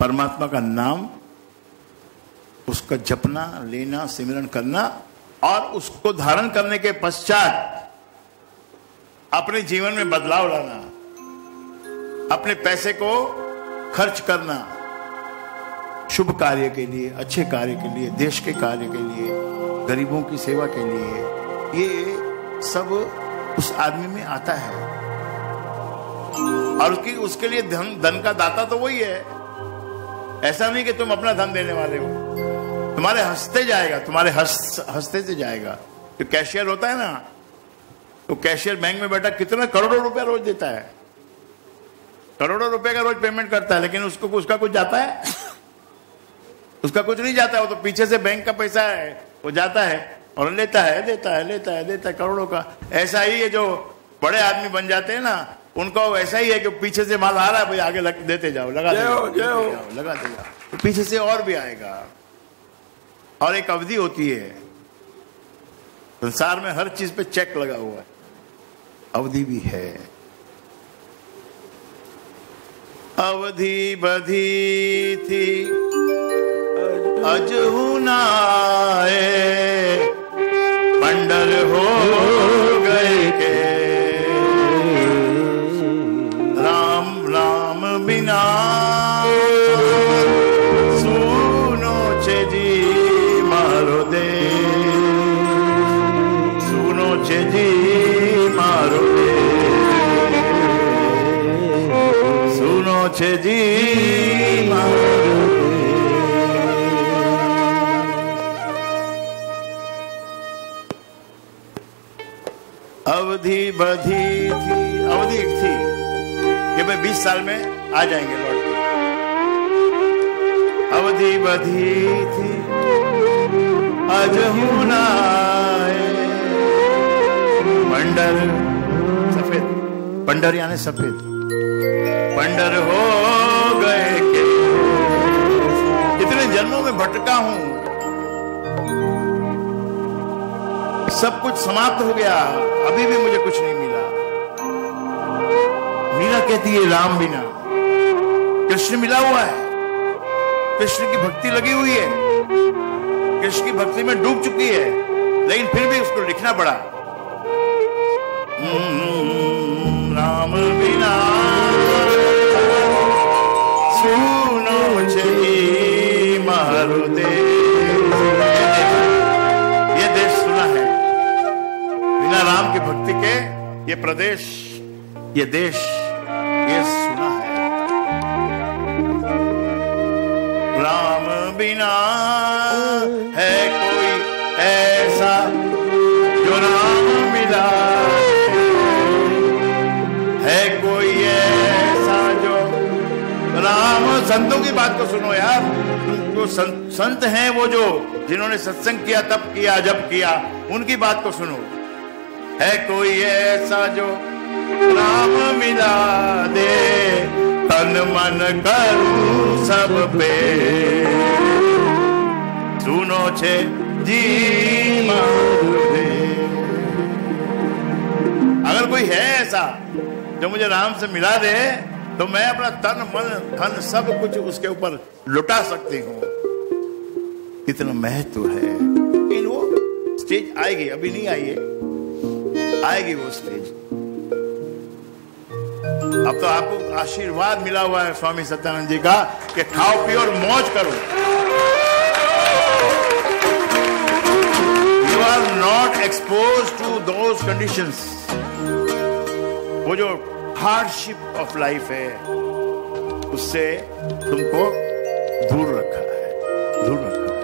परमात्मा का नाम, उसका जपना, लेना, सिमरन करना और उसको धारण करने के पश्चात अपने जीवन में बदलाव लाना, अपने पैसे को खर्च करना शुभ कार्य के लिए, अच्छे कार्य के लिए, देश के कार्य के लिए, गरीबों की सेवा के लिए। ये सब उस आदमी में आता है और उसके लिए धन का दाता तो वही है। ऐसा नहीं कि तुम अपना धन देने वाले हो, तुम्हारे हंसते जाएगा, तुम्हारे हंसते से जाएगा। तो कैशियर होता है ना, तो कैशियर बैंक में बैठा कितना करोड़ों रुपया रोज देता है, करोड़ों रुपए का रोज पेमेंट करता है, लेकिन उसका कुछ जाता है? उसका कुछ नहीं जाता है। वो तो पीछे से बैंक का पैसा है, वो जाता है और लेता है, देता है, लेता है, देता है करोड़ों का। ऐसा ही है जो बड़े आदमी बन जाते हैं ना, उनका ऐसा ही है कि पीछे से माल आ रहा है, भाई आगे देते जाओ, लगाते जाओ, लगाते जाओ, पीछे से और भी आएगा। और एक अवधि होती है, संसार में हर चीज पे चेक लगा हुआ है, अवधि भी है। अवधि बधी थी अजहु नाए, पंडर हो गए के राम राम बिना सुनो छे जी मारो दे, सुनो छे जी मारो दे, सुनो छे जी मारो दे। अवधि बधी थी, अवधि एक थी कि भाई 20 साल में आ जाएंगे लौट के। अवधि बधी थी अजहु नाए, पंडर सफेद, पंडर यानी सफेद, पंडर हो गए के। इतने जन्मों में भटका हूं, सब कुछ समाप्त हो गया, अभी भी मुझे कुछ नहीं मिला। मीरा कहती है राम बिना, कृष्ण मिला हुआ है, कृष्ण की भक्ति लगी हुई है, कृष्ण की भक्ति में डूब चुकी है, लेकिन फिर भी उसको लिखना पड़ा। राम बिना सुनो जी मारो देश। ये देश सुना है, बिना राम की भक्ति के ये प्रदेश, ये देश, ये सुना है। राम बिना है कोई ऐसा जो राम मिला दे, है कोई ऐसा जो राम। संतों की बात को सुनो यार, जो संत हैं वो जो जिन्होंने सत्संग किया, तब किया, जब किया, उनकी बात को सुनो। है कोई ऐसा जो राम मिला दे, तन मन करूं सब पे, सुनो छे जी मारो दे। अगर कोई है ऐसा जो मुझे राम से मिला दे, तो मैं अपना तन मन धन सब कुछ उसके ऊपर लुटा सकती हूँ। कितना महत्व है। लेकिन वो स्टेज आएगी, अभी नहीं आई है, आएगी वो स्टेज। अब तो आपको आशीर्वाद मिला हुआ है स्वामी सत्यानंद जी का कि खाओ पियो और मौज करो। You are not expose to those conditions. वो जो हार्डशिप ऑफ लाइफ है, उससे तुमको दूर रखा है, दूर रखा है।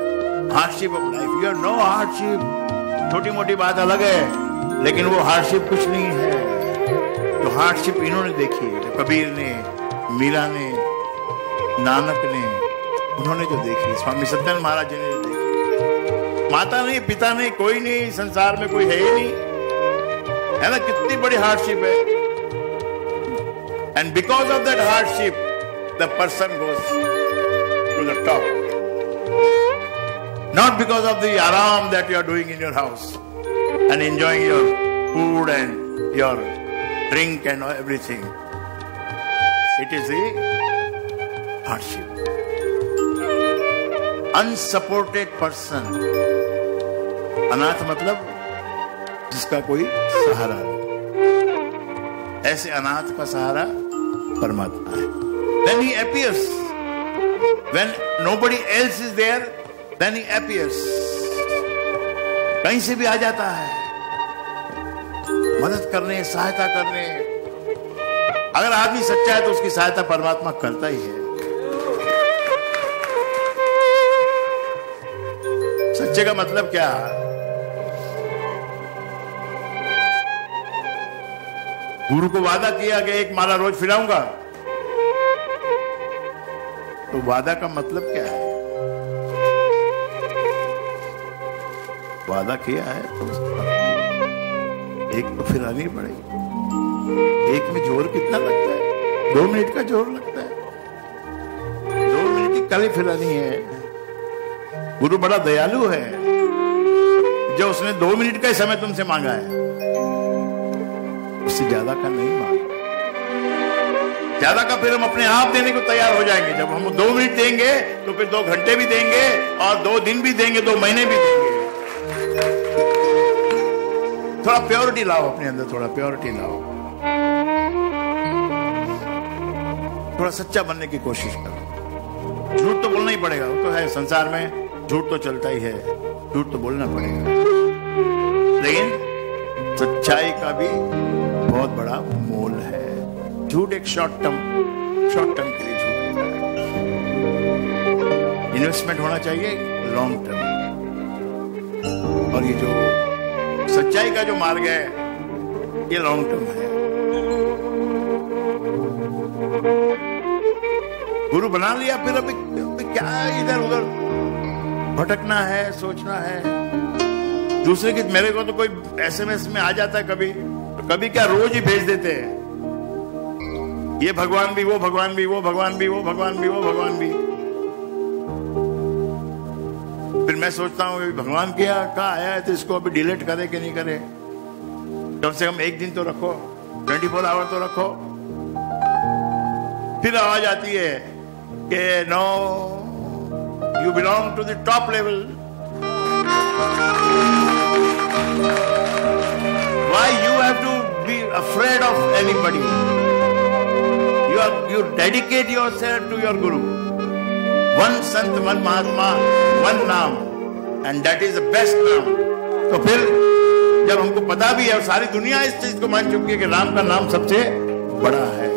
Hardship of life, you are no hardship. छोटी मोटी बात अलग है, लेकिन वो हार्डशिप कुछ नहीं है। तो हार्डशिप इन्होंने देखी, कबीर ने, मीरा ने, नानक ने, उन्होंने जो देखी, स्वामी सत्यानंद महाराज जी ने जो देखी। माता नहीं, पिता नहीं, कोई नहीं, संसार में कोई है ही नहीं, है ना। कितनी बड़ी हार्डशिप है। And because of that hardship, the person goes to the top. Not because of the aram that you are doing in your house and enjoying your food and your drink and everything. It is the hardship. Unsupported person. अनाथ मतलब जिसका कोई सहारा नहीं. ऐसे अनाथ का सहारा परमात्मा है. Then he appears. When nobody else is there, then he appears. कहीं से भी आ जाता है मदद करने, सहायता करने. अगर आदमी सच्चा है तो उसकी सहायता परमात्मा करता ही है. सच्चे का मतलब क्या? गुरु को वादा किया कि एक माला रोज फिराऊंगा, तो वादा का मतलब क्या है? वादा किया है तो एक तो फिरानी पड़ेगी. एक में जोर कितना लगता है? 2 मिनट का जोर लगता है. 2 मिनट की कली फिरानी है. गुरु बड़ा दयालु है जो उसने 2 मिनट का ही समय तुमसे मांगा है, उससे ज्यादा का नहीं मांगा. ज्यादा का फिर हम अपने आप देने को तैयार हो जाएंगे. जब हम 2 मिनट देंगे तो फिर 2 घंटे भी देंगे और 2 दिन भी देंगे, 2 महीने भी देंगे. थोड़ा प्योरिटी लाओ अपने अंदर, थोड़ा प्योरिटी लाओ. थोड़ा सच्चा बनने की कोशिश करो. झूठ तो बोलना ही पड़ेगा, वो तो है. संसार में झूठ तो चलता ही है, झूठ तो बोलना पड़ेगा. लेकिन सच्चाई का भी बहुत बड़ा मोल है. झूठ एक शॉर्ट टर्म के लिए झूठ होता है. इन्वेस्टमेंट होना चाहिए लॉन्ग टर्म. और ये जो सच्चाई का जो मार्ग है ये लॉन्ग टर्म है. गुरु बना लिया, फिर अभी क्या इधर उधर भटकना है, सोचना है. दूसरे की, मेरे को तो कोई एसएमएस में आ जाता है कभी, तो कभी क्या रोज ही भेज देते हैं. ये भगवान भी, वो भगवान भी, वो भगवान भी, वो भगवान भी, वो भगवान भी. फिर मैं सोचता हूँ भगवान क्या कहाँ आया है तो इसको अभी डिलीट करे कि नहीं करे. कम से कम 1 दिन तो रखो, 24 आवर तो रखो. फिर आवाज आती है कि no, you belong to the top level. Why you have to be afraid of anybody? You dedicate yourself to your Guru. One Sant, one Mahatma, one Naam, and that is the best Naam. तो फिर जब हमको पता भी है और सारी दुनिया इस चीज को मान चुकी है कि राम का नाम सबसे बड़ा है,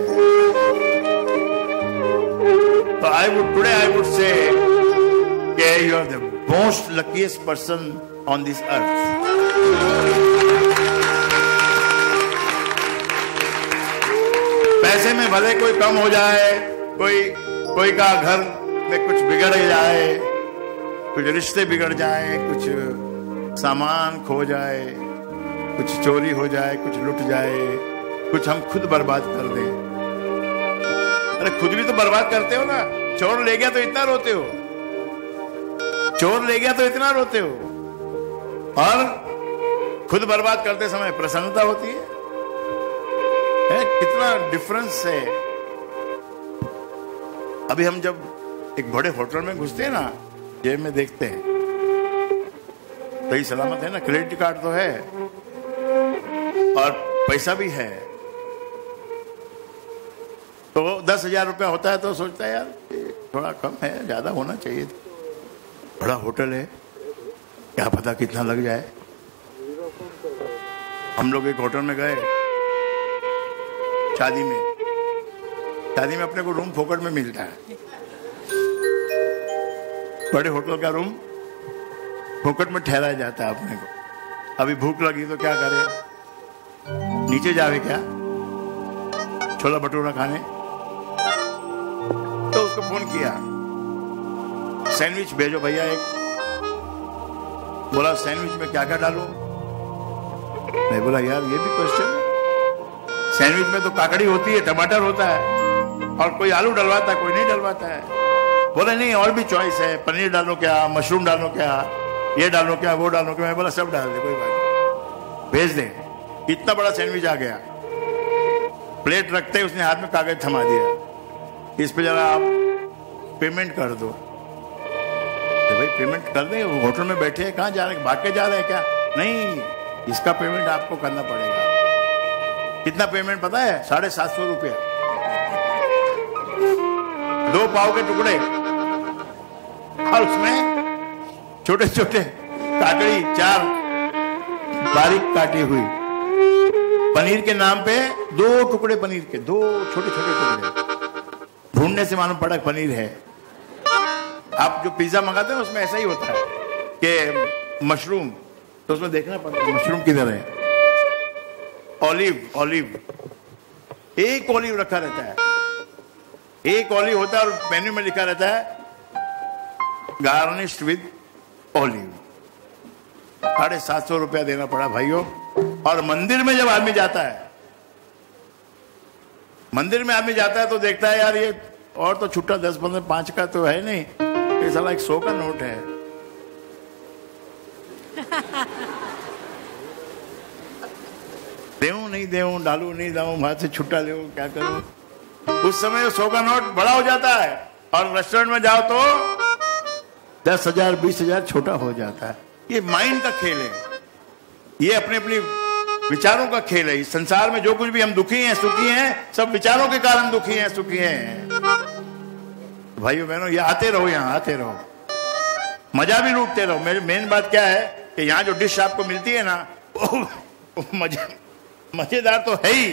तो today I would say that you are the most luckiest person on this earth. पैसे में भले कोई कम हो जाए, कोई का घर में कुछ बिगड़ जाए, कुछ रिश्ते बिगड़ जाए, कुछ सामान खो जाए, कुछ चोरी हो जाए, कुछ लुट जाए, कुछ हम खुद बर्बाद कर दें. अरे खुद भी तो बर्बाद करते हो ना. चोर ले गया तो इतना रोते हो, चोर ले गया तो इतना रोते हो, और खुद बर्बाद करते समय प्रसन्नता होती है. कितना डिफरेंस है. अभी हम जब एक बड़े होटल में घुसते हैं ना, जेब में देखते हैं सही सलामत है ना, क्रेडिट कार्ड तो है और पैसा भी है, तो 10,000 रुपया होता है तो सोचता है यार थोड़ा कम है, ज्यादा होना चाहिए. बड़ा होटल है, क्या पता कितना लग जाए. हम लोग एक होटल में गए शादी में अपने को रूम फोकट में मिलता है. बड़े होटल का रूम फोकट में ठहराया जाता है अपने को. अभी भूख लगी तो क्या करे, नीचे जावे क्या छोला भटूरा खाने. तो उसको फोन किया, सैंडविच भेजो भैया एक. बोला सैंडविच में क्या क्या डालूं. मैं बोला यार ये भी क्वेश्चन है, सैंडविच में तो काकड़ी होती है, टमाटर होता है, और कोई आलू डलवाता है, कोई नहीं डलवाता है। बोले नहीं और भी चॉइस है, पनीर डालो क्या, मशरूम डालो क्या, ये डालो क्या, वो डालो क्या। मैं बोला सब डाल दे, कोई बात नहीं, भेज दे। इतना बड़ा सैंडविच आ गया। प्लेट रखते ही उसने हाथ में कागज थमा दिया, इस पे जरा आप पेमेंट कर दो। तो भाई पेमेंट कर दे, होटल में बैठे हैं, कहाँ जा रहे हैं, भाग के जा रहे हैं क्या? नहीं, इसका पेमेंट आपको करना पड़ेगा। कितना पेमेंट पता है? 750 रुपया। 2 पाव के टुकड़े और उसमें छोटे छोटे काकड़ी 4 बारीक काटी हुई, पनीर के नाम पे 2 टुकड़े पनीर के, 2 छोटे छोटे टुकड़े। ढूंढने से मालूम पड़ा पनीर है। आप जो पिज्जा मंगाते हैं उसमें ऐसा ही होता है कि मशरूम, तो उसमें देखना पड़ता मशरूम किधर है। ऑलिव, एक ऑलिव रखा रहता है, एक ऑलिव होता है और मेन्यू में लिखा रहता है गार्निश्ड विद ऑलिव। 750 रुपया देना पड़ा भाइयों। और मंदिर में जब आदमी जाता है, मंदिर में आदमी जाता है तो देखता है यार ये और तो छुट्टा 10, 15, 5 का तो है नहीं, ये साला 100 का नोट है। देऊं नहीं देऊं, डालू नहीं डालू, वहां से छुट्टा ले, क्या करूं। उस समय 100 का नोट बड़ा हो जाता है और रेस्टोरेंट में जाओ तो 10,000, 20,000 छोटा हो जाता है। ये माइंड का खेल है, ये अपने अपने विचारों का खेल है। इस संसार में जो कुछ भी हम दुखी हैं, सुखी हैं, सब विचारों के कारण दुखी हैं, सुखी हैं। भाइयों बहनों, ये आते रहो, यहाँ आते रहो, मजा भी लूटते रहो। मेरी मेन बात क्या है कि यहाँ जो डिश आपको मिलती है ना, मजेदार तो है ही,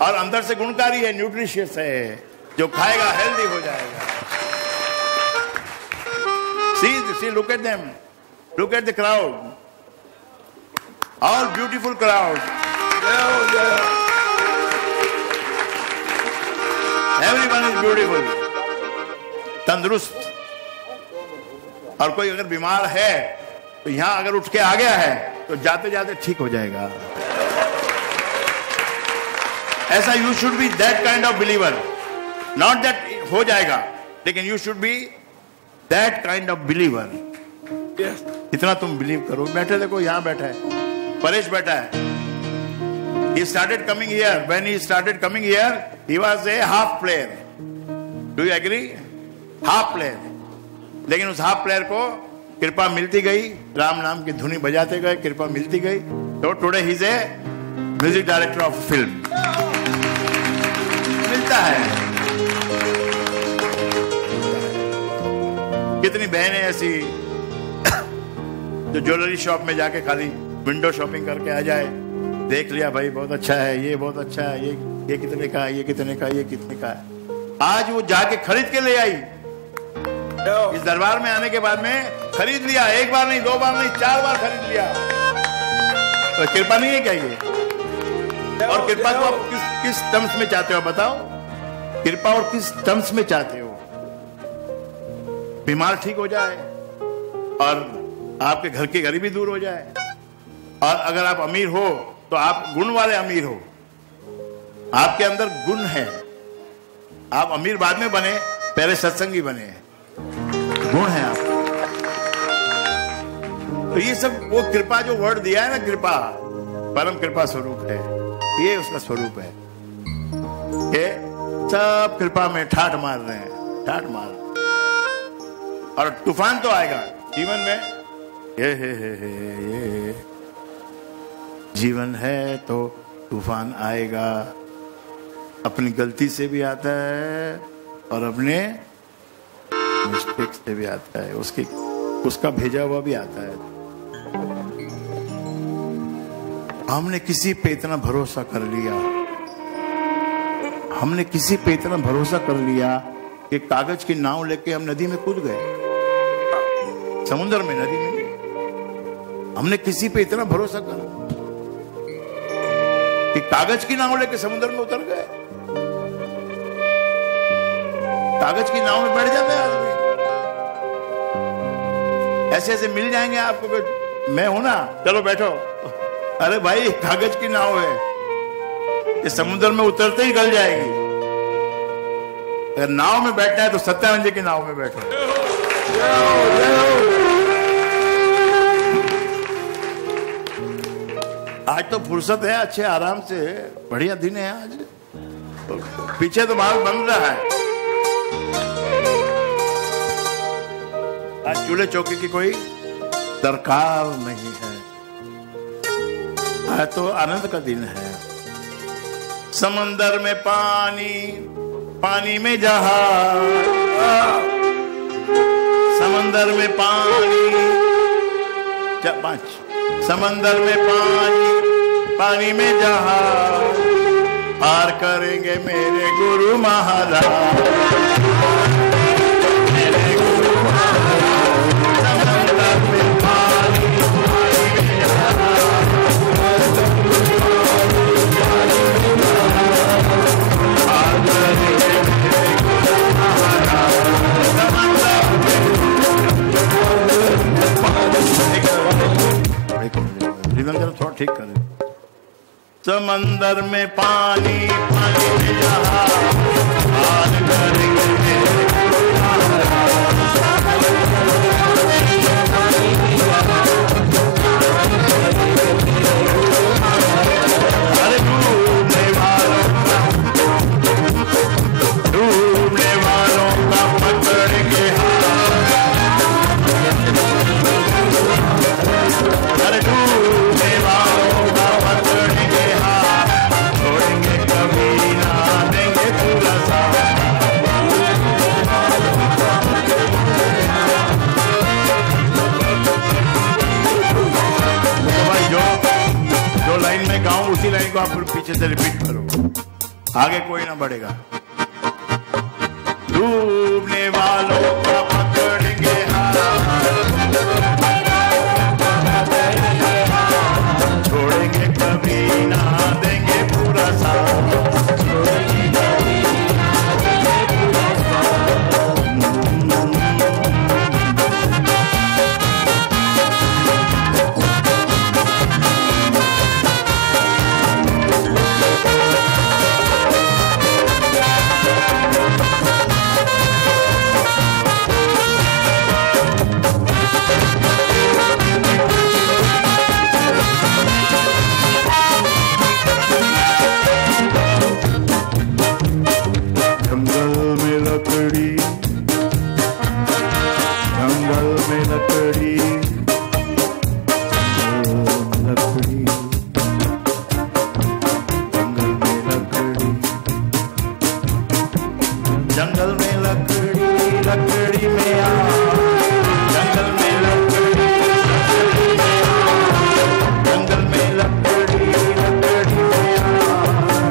और अंदर से गुणकारी है, न्यूट्रिशियस है। जो खाएगा हेल्दी हो जाएगा। See, look at them. Look at the crowd. All beautiful crowd. Everyone is beautiful. तंदुरुस्त। और कोई अगर बीमार है तो यहां अगर उठ के आ गया है तो जाते जाते ठीक हो जाएगा। ऐसा you should be that kind of believer. Not that हो जाएगा, लेकिन you should be that kind of believer. इतना तुम बिलीव करो। बैठे देखो, यहां बैठा है परेश, बैठा है। He started coming here. When he started coming here, he was a half player. Do you agree? Half player. लेकिन उस हाफ प्लेयर को कृपा मिलती गई, राम नाम की धुनी बजाते गए, कृपा मिलती गई, तो today he is a music director of film. मिलता है। कितनी बहनें ऐसी जो ज्वेलरी शॉप में जाके खाली विंडो शॉपिंग करके आ जाए, देख लिया भाई बहुत अच्छा है, ये बहुत अच्छा है, ये कितने का है, ये कितने का, ये कितने का है। आज वो जाके खरीद के ले आई। इस दरबार में आने के बाद में खरीद लिया, 1 बार नहीं, 2 बार नहीं, 4 बार खरीद लिया। तो कृपा नहीं है क्या ये? और कृपा को आप किस टर्म्स में चाहते हो बताओ? कृपा और किस टर्म्स में चाहते हो? बीमार ठीक हो जाए और आपके घर की गरीबी दूर हो जाए, और अगर आप अमीर हो तो आप गुण वाले अमीर हो, आपके अंदर गुण है। आप अमीर बाद में बने, पहले सत्संगी बने, गुण है आप। तो ये सब वो कृपा जो वर्ड दिया है ना, कृपा परम कृपा स्वरूप है, ये उसका स्वरूप है कि सब कृपा में ठाठ मार रहे हैं, ठाठ मार। और तूफान तो आएगा जीवन में, हे। जीवन है तो तूफान आएगा। अपनी गलती से भी आता है और अपने मिस्टेक से भी आता है, उसका भेजा हुआ भी आता है। हमने किसी पे इतना भरोसा कर लिया, हमने किसी पे इतना भरोसा कर लिया कि कागज की नाव लेके हम नदी में कूद गए, समुद्र में, नदी में। हमने किसी पे इतना भरोसा कर कि कागज की नाव लेके समुद्र में उतर गए। कागज की नाव में बैठ जाता है आदमी। ऐसे ऐसे मिल जाएंगे आपको, मैं हूं ना, चलो बैठो। अरे भाई कागज की नाव है, ये समुद्र में उतरते ही गल जाएगी। अगर नाव में बैठना है तो सत्यानंद जी की नाव में बैठो। आज तो फुर्सत है, अच्छे आराम से, बढ़िया दिन है आज। पीछे तो माल बन रहा है। आज चूल्हे चौके की कोई दरकार नहीं है। आज तो आनंद का दिन है। समंदर में पानी, पानी में जहाज, समंदर में पानी, समंदर में पानी, पानी में जहाज, पार करेंगे मेरे गुरु महाराज, मेरे गुरु महाराज। समंदर में पानी, पानी में जहाज, समंदर में पानी, पानी में जहाज, पार करेंगे मेरे गुरु महाराज। समंदर में पानी, थोड़ा ठीक कर। समंदर में पानी, पानी में जहाज, पार करेंगे मेरे गुरु महाराज। पानी में जहाज, पार करेंगे मेरे गुरु महाराज। अरे डूबने वालों का पकड़ेंगे हाथ, अरे डूबने वालों का पकड़ेंगे हाथ, छोड़ेंगे कभी ना, देंगे पूरा साथ। देखो भाई, जो लाइन में गाऊं उसी लाइन को आप पीछे से रिपीट करो, आगे कोई ना बढ़ेगा। डूबने वालों का पकड़ेंगे हाथ, छोड़ेंगे कभी ना, देंगे पूरा साथ। जंगल में लकड़ी, जंगल में लकड़ी, जंगल में लकड़ी, जंगल में लकड़ी, लकड़ी में आग, जंगल में लकड़ी, लकड़ी में आग, जंगल में लकड़ी, लकड़ी में आग,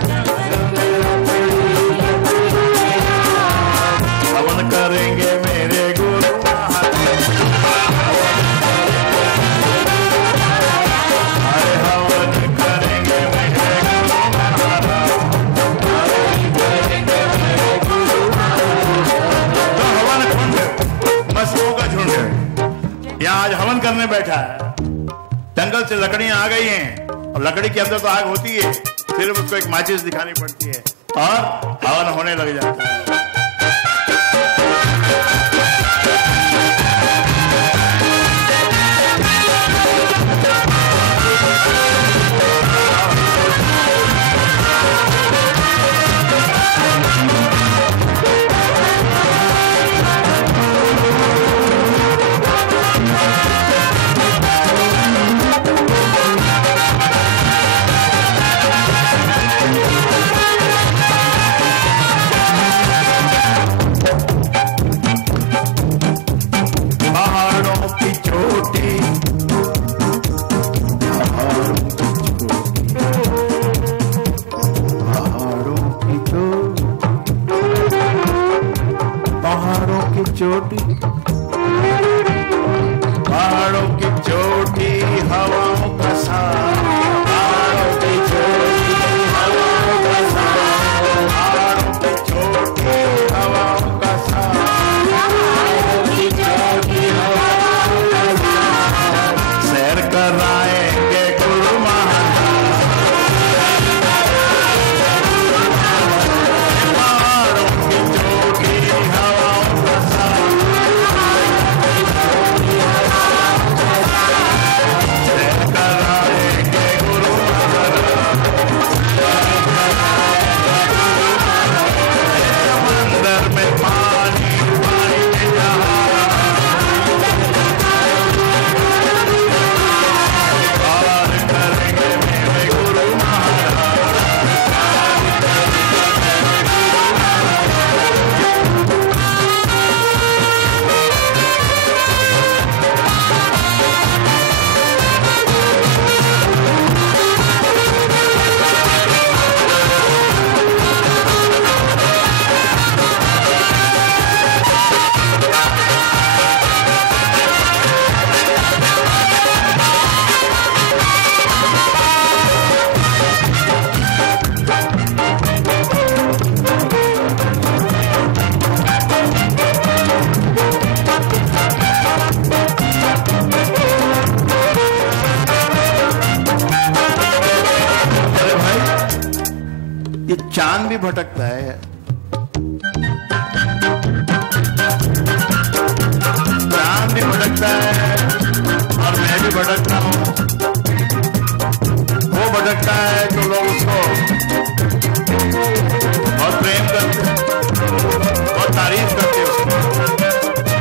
जंगल में लकड़ी, लकड़ी में आग। हवन करेंगे मेरे गुरु महाराज, अरे हवन करेंगे मेरे गुरु महाराज, हवन करेंगे मेरे गुरु महाराज। तो हवन कुंड मस्तकों का झुंड यहाँ आज हवन करने बैठा है। जंगल से लकड़ियां आ गई हैं और लकड़ी के अंदर तो आग होती है, फिर उसको एक माचिस दिखानी पड़ती है और हवन होने लग जाता है। पहाड़ों की चोटी, पहाड़ों की चोटी, पहाड़ों की चोटी, पहाड़ों की चोटी, हवाओं का साथ, पहाड़ों की चोटी, हवाओं का साथ, पहाड़ों की चोटी, हवाओं का साथ, पहाड़ों की चोटी, हवाओं का साथ। सैर कराएंगे गुरु महाराज, चांद भी भटकता है, चांद भी भटकता है और मैं भी भटकता हूं। वो भटकता है तो लोग उसको बहुत प्रेम करते, बहुत तारीफ करते उसकी।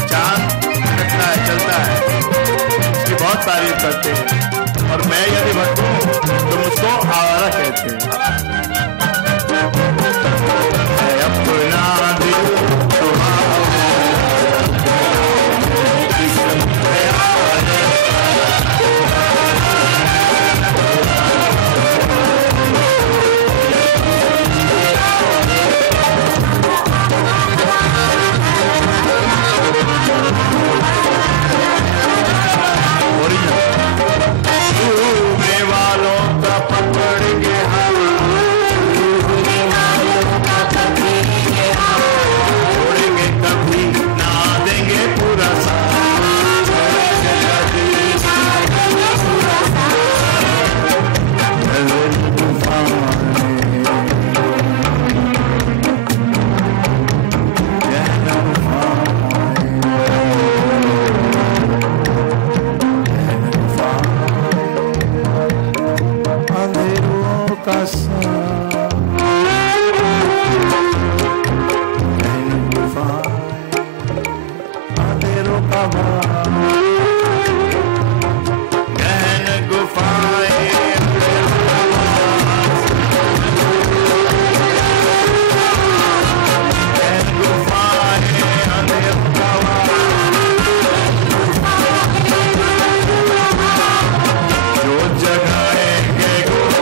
चांद भटकता है, चलता है, उसकी बहुत तारीफ करते हैं। और मैं यदि भटकूं तो मुझको आवारा कहते हैं। है अपना दिल तो आवारा, डूबने वालों का पकड़ेंगे हाथ, डूबने वालों का पकड़ेंगे हाथ, छोड़ेंगे कभी ना देंगे पूरा साथ, छोड़ेंगे कभी ना देंगे पूरा साथ। गगन गुफाएं, गहन गुफाएं, गहन गुफाएं, अंधेरों का साथ, गहन गुफाएं, अंधेरों का वास, गहन गुफाएं, अंधेरों का वास, गहन गुफाएं, अंधेरों का वास, जो जगाएंगे गुरु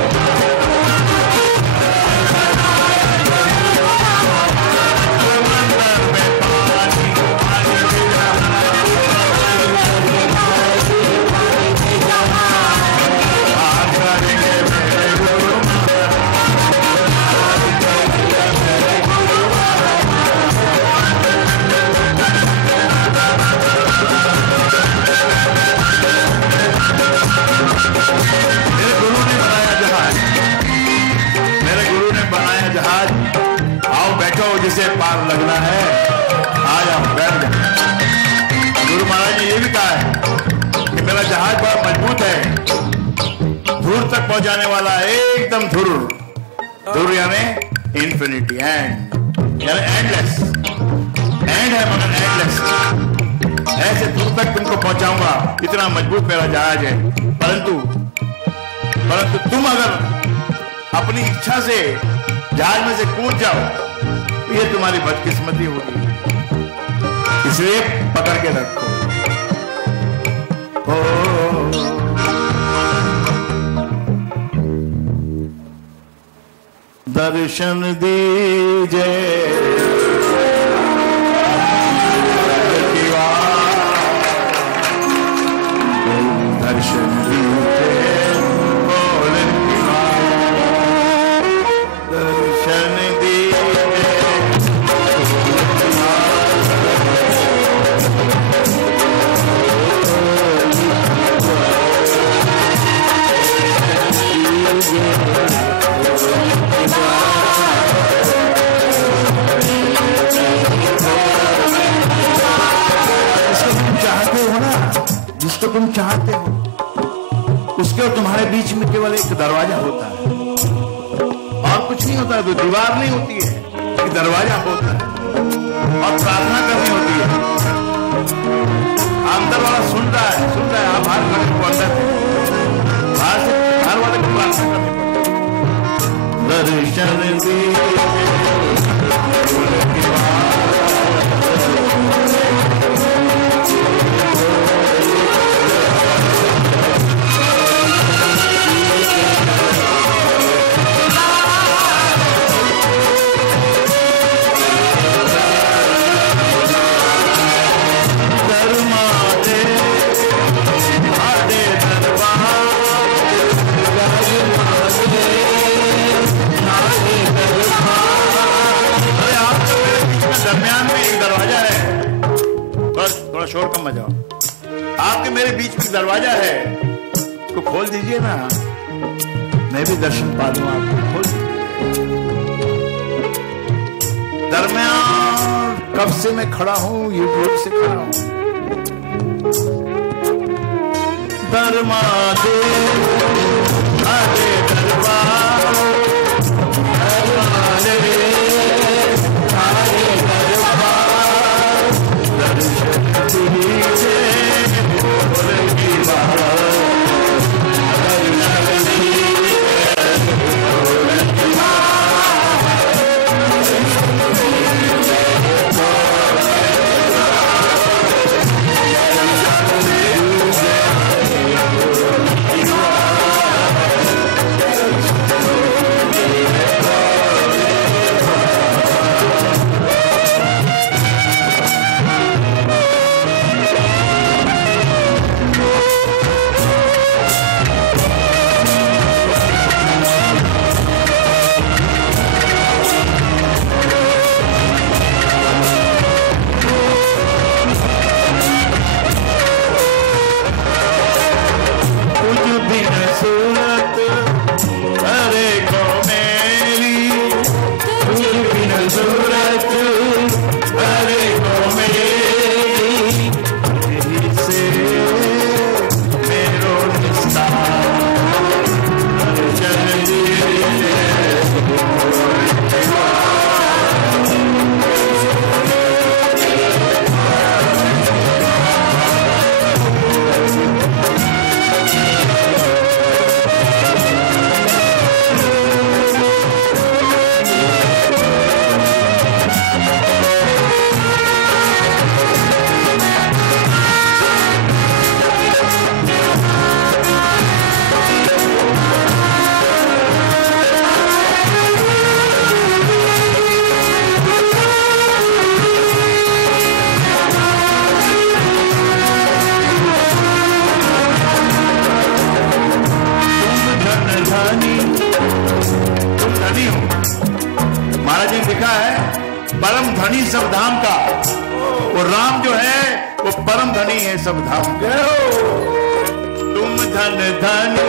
समंदर में पानी, पानी में जहाज, पानी में जहाज, पार करेंगे मेरे गुरु महाराज। करेंगे मेरे गुरु मेरे गुरु ने बनाया जहाज, मेरे गुरु ने बनाया जहाज। आओ बैठो, जिसे पार लगना है आ जाओ, बैठ जाओ। गुरु महाराज ने ये भी कहा है कि मेरा जहाज बड़ा मजबूत है, धुर तक पहुंचाने वाला है, एकदम धुर। धुर यानी इन्फिनिटी, एंड यानी एंडलेस। एंड है मगर एंडलेस। ऐसे दूर तक तुमको पहुंचाऊंगा, इतना मजबूत मेरा जहाज है। परंतु तुम अगर अपनी इच्छा से जहाज में से कूद जाओ तो ये तुम्हारी बदकिस्मती होगी, इसलिए पकड़ के रखो। ओ दर्शन दीजिए दर्शन दीजिए बोल की बात, दर्शन दीजिए बोल की बात, जिसको तुम चाहते हो ना, जिसको तुम चाहते हो उसके और तुम्हारे बीच में केवल एक दरवाजा होता है, और कुछ नहीं होता है। तो दीवार नहीं होती है, एक दरवाजा होता है और प्रार्थना करनी होती है। अंदर वाला सुन रहा है, आप बाहर खड़े हो, अंदर है, बाहर वाले को प्रार्थना करनी पड़ती है। दर्शन दीजिए बोल की बात, शोर कम मचाओ। आपके मेरे बीच में दरवाजा है, उसको खोल दीजिए ना, मैं भी दर्शन पा दूं आपका। खोल दीजिए, दरमियान कब से मैं खड़ा हूं, युग युग से खड़ा हूं। दरमादे आडे दरबार, दरमादे सारे दरबार दर्शन दीजे बोल की बात, दर्शन दीजिए बोल की बात, दर्शन दीजिए बोल की बात, दर्शन दीजिए बोल की बात, दर्शन दीजिए बोल की तुझ बिन सूरत अरे को मेरी, तुझ बिन सूरत अरे को मेरी, तुझ ही से मेरो निस्तार, दर्शन दीजिए बोल की बात, दर्शन दीजिए बोल की तुम धनी हो। महाराज जी ने लिखा है परम धनी सब धाम का, वो राम जो है वो परम धनी है सब धाम का। तुम धन धनी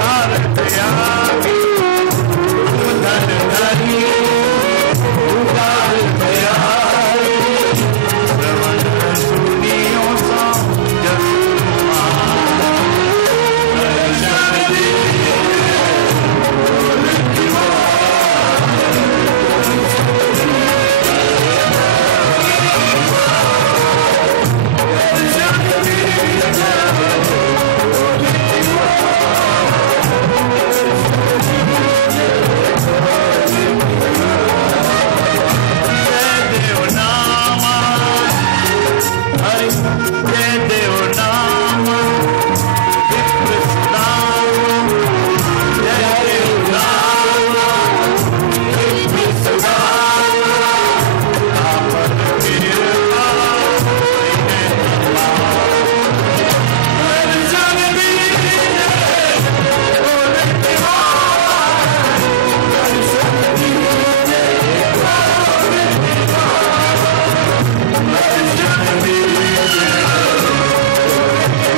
तार त्यागी, तुम धन धनी उदार त्यागी, श्रवण सुनियो सो जस कुमार, दर्शन दीजिए बोल की बात, दर्शन दीजिए बोल की बात, दर्शन दीजिए बोल की बात, दर्शन दीजिए बोल की बात। जय देव नामा, हरि जय देव नामा, विप्र सुदामा, जय देव नामा, विप्र सुदामा, तापर कृपा वही है अपार, दर्शन दीजिए बोल की बात, दर्शन दीजिए बोल की बात, दर्शन दीजिए बोल की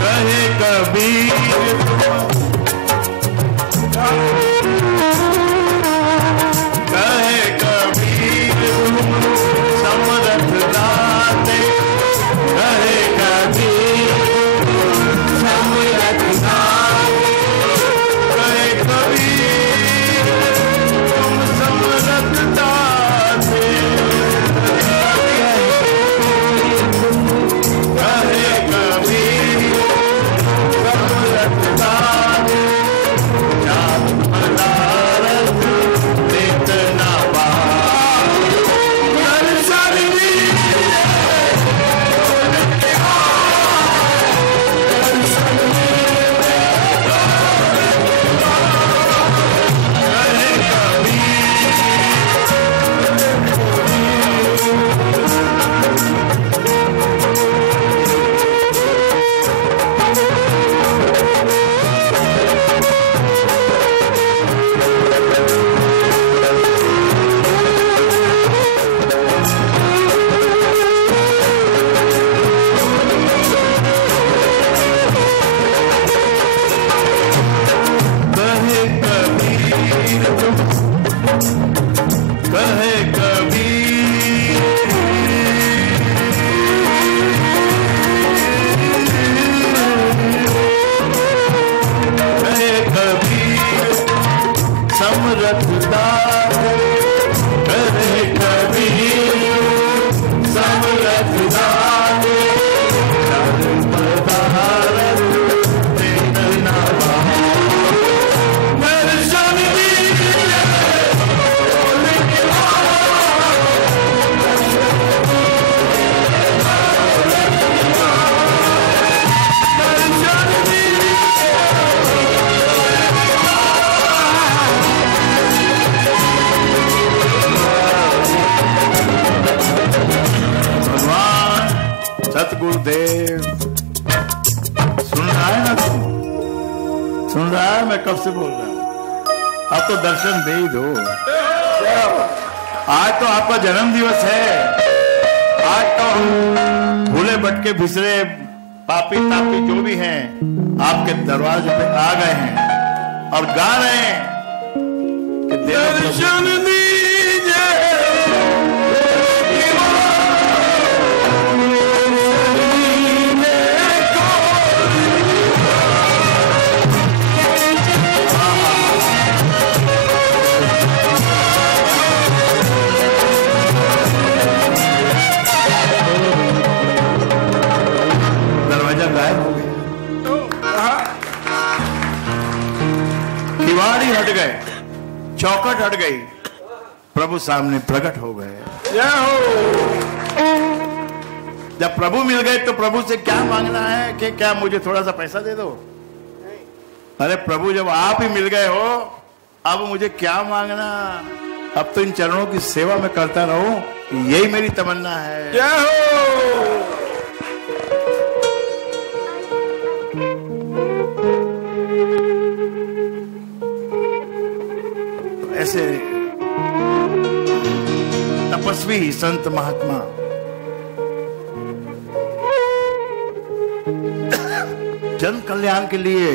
कहे कबीर तुम, कहे कबीर तुम समरथ दाते, कहे कबीर समरथ दाते, कहे कबीर तुम समरथ दाते, कहे कबीर तुम कहे कबीर समरथ समरथ दाते, कहे कबीर तुम समरथ दाते, चार पदारथ चेतना बार, दर्शन दीजिए बोल की बात, दर्शन दीजिए बोल की बात, दर्शन दीजिए बोल की भगवान सतगुरुदेव सुन रहा है ना तुम? सुन रहा है? मैं कब से बोल रहा हूं, अब तो दर्शन दे ही दो। आज तो आपका जन्म दिवस है, आज तो हम भूले भटके भिसरे पापी तापी जो भी हैं आपके दरवाजे पे आ गए हैं और गा रहे हैं कि दे दो प्रभु। दर्शन दीजिए बोल की बात, दर्शन दीजिए बोल की बात, दरवाजा गायब हो गया, किवाड़ी हट गए, चौखट हट गई, प्रभु सामने प्रकट हो गए। जय हो। जब प्रभु मिल गए तो प्रभु से क्या मांगना है कि क्या मुझे थोड़ा सा पैसा दे दो? अरे प्रभु जब आप ही मिल गए हो, अब मुझे क्या मांगना? अब तो इन चरणों की सेवा में करता रहूं, यही मेरी तमन्ना है। जय हो। ऐसे तपस्वी संत महात्मा जन कल्याण के लिए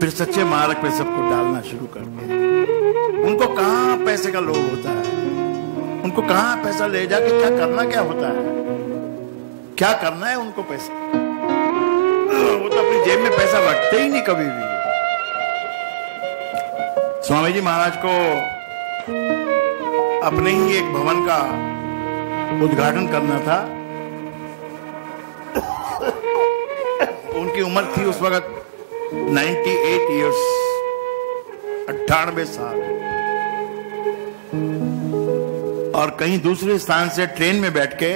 फिर सच्चे मार्ग पे सबको डालना शुरू करते हैं। उनको कहां पैसे का लोभ होता है, उनको कहां पैसा ले जाके क्या करना क्या होता है, क्या करना है उनको पैसा? वो तो अपनी जेब में पैसा रखते ही नहीं कभी भी। स्वामी जी महाराज को अपने ही एक भवन का उद्घाटन करना था। उनकी उम्र थी उस वक्त 98 इयर्स, 98 साल, और कहीं दूसरे स्थान से ट्रेन में बैठ के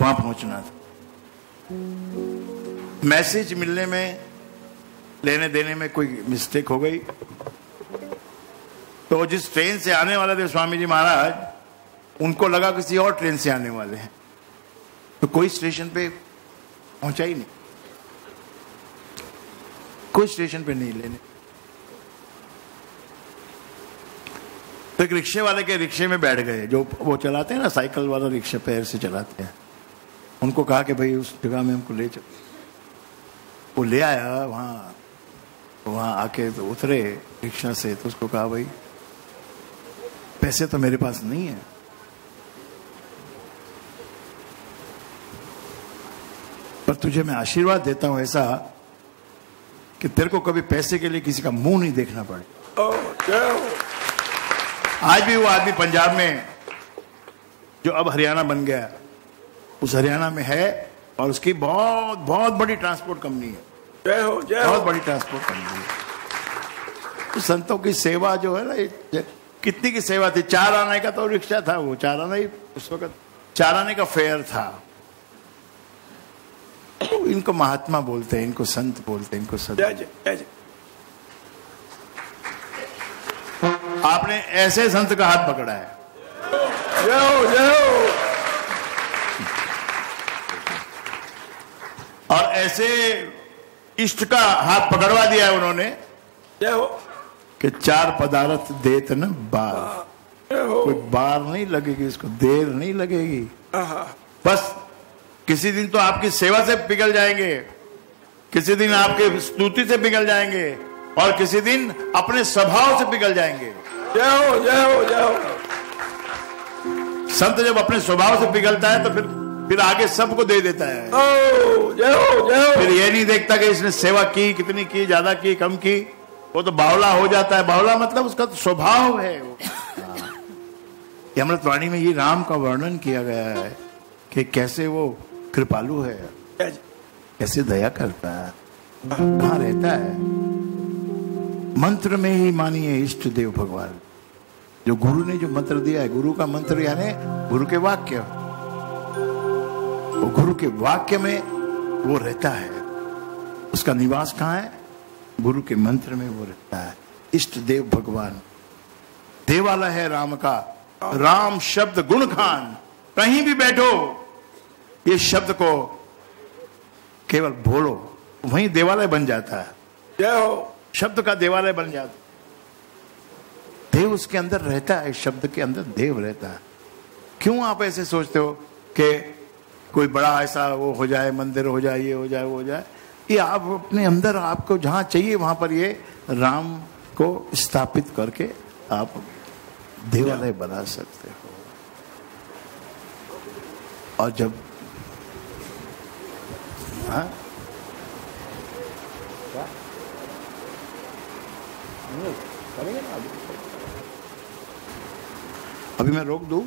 वहां पहुंचना था। मैसेज मिलने में, लेने देने में कोई मिस्टेक हो गई, तो जिस ट्रेन से आने वाले थे स्वामी जी महाराज, उनको लगा किसी और ट्रेन से आने वाले हैं, तो कोई स्टेशन पे पहुंचा ही नहीं, कोई स्टेशन पे नहीं लेने। तो एक रिक्शे वाले के रिक्शे में बैठ गए, जो वो चलाते हैं ना, साइकिल वाला रिक्शा पैर से चलाते हैं। उनको कहा कि भाई उस जगह में हमको ले चलो। वो ले आया, वहां आके तो उतरे रिक्शा से, तो उसको कहा भाई पैसे तो मेरे पास नहीं है, पर तुझे मैं आशीर्वाद देता हूं ऐसा कि तेरे को कभी पैसे के लिए किसी का मुंह नहीं देखना पड़े। आज भी वो आदमी पंजाब में, जो अब हरियाणा बन गया, उस हरियाणा में है, और उसकी बहुत बहुत बड़ी ट्रांसपोर्ट कंपनी है। जय हो। जय हो। बहुत बड़ी ट्रांसपोर्ट कंपनी है। तो संतों की सेवा जो है ना, कितनी की सेवा थी। 4 आने का तो रिक्शा था, वो 4 आना ही उस वक्त 4 आने का फेयर था। इनको महात्मा बोलते हैं, इनको संत बोलते हैं, इनको संत। जय जय। आपने ऐसे संत का हाथ पकड़ा है। जय हो। जय हो। और ऐसे इष्ट का हाथ पकड़वा दिया है उन्होंने जय हो। कि 4 पदार्थ देत न बार, कोई बार नहीं लगेगी उसको, देर नहीं लगेगी। बस किसी दिन तो आपकी सेवा से पिघल जाएंगे, किसी दिन आपके स्तुति से पिघल जाएंगे, और किसी दिन अपने स्वभाव से पिघल जाएंगे। जय हो। जय हो। जय हो। संत जब अपने स्वभाव से पिघलता है तो फिर आगे सबको दे देता है। ओ, जय हो। जय हो। फिर ये नहीं देखता कि इसने सेवा की कितनी की, ज्यादा की कम की, वो तो बावला हो जाता है। बावला मतलब उसका तो स्वभाव है। अमृतवाणी में ये राम का वर्णन किया गया है कि कैसे वो कृपालु है, कैसे दया करता है, कहाँ रहता है। मंत्र में ही मानिए इष्ट देव भगवान। जो गुरु ने जो मंत्र दिया है, गुरु का मंत्र यानी गुरु के वाक्य, वो गुरु के वाक्य में वो रहता है। उसका निवास कहाँ है? गुरु के मंत्र में वो रहता है। इष्ट देव भगवान देवालय है राम का। राम शब्द गुण खान, कहीं भी बैठो ये शब्द को केवल बोलो, वहीं देवालय बन जाता है। जय हो। शब्द का देवालय बन जाता है। देव उसके अंदर रहता है, शब्द के अंदर देव रहता है। क्यों आप ऐसे सोचते हो कि कोई बड़ा ऐसा वो हो जाए, मंदिर हो जाए, ये हो जाए, वो हो जाए? ये आप अपने अंदर, आपको जहां चाहिए वहां पर ये राम को स्थापित करके आप देवालय बना सकते हो। और जब अभी मैं रोक दूं?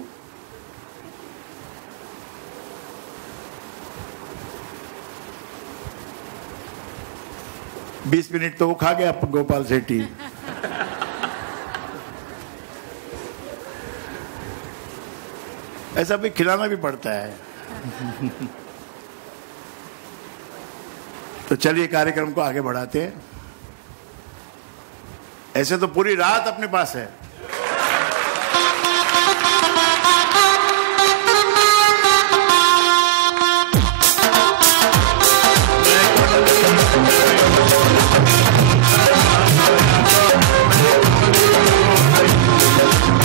बीस मिनट तो वो खा गया गोपाल सेठी। ऐसा भी खिलाना भी पड़ता है। तो चलिए कार्यक्रम को आगे बढ़ाते हैं। ऐसे तो पूरी रात अपने पास है।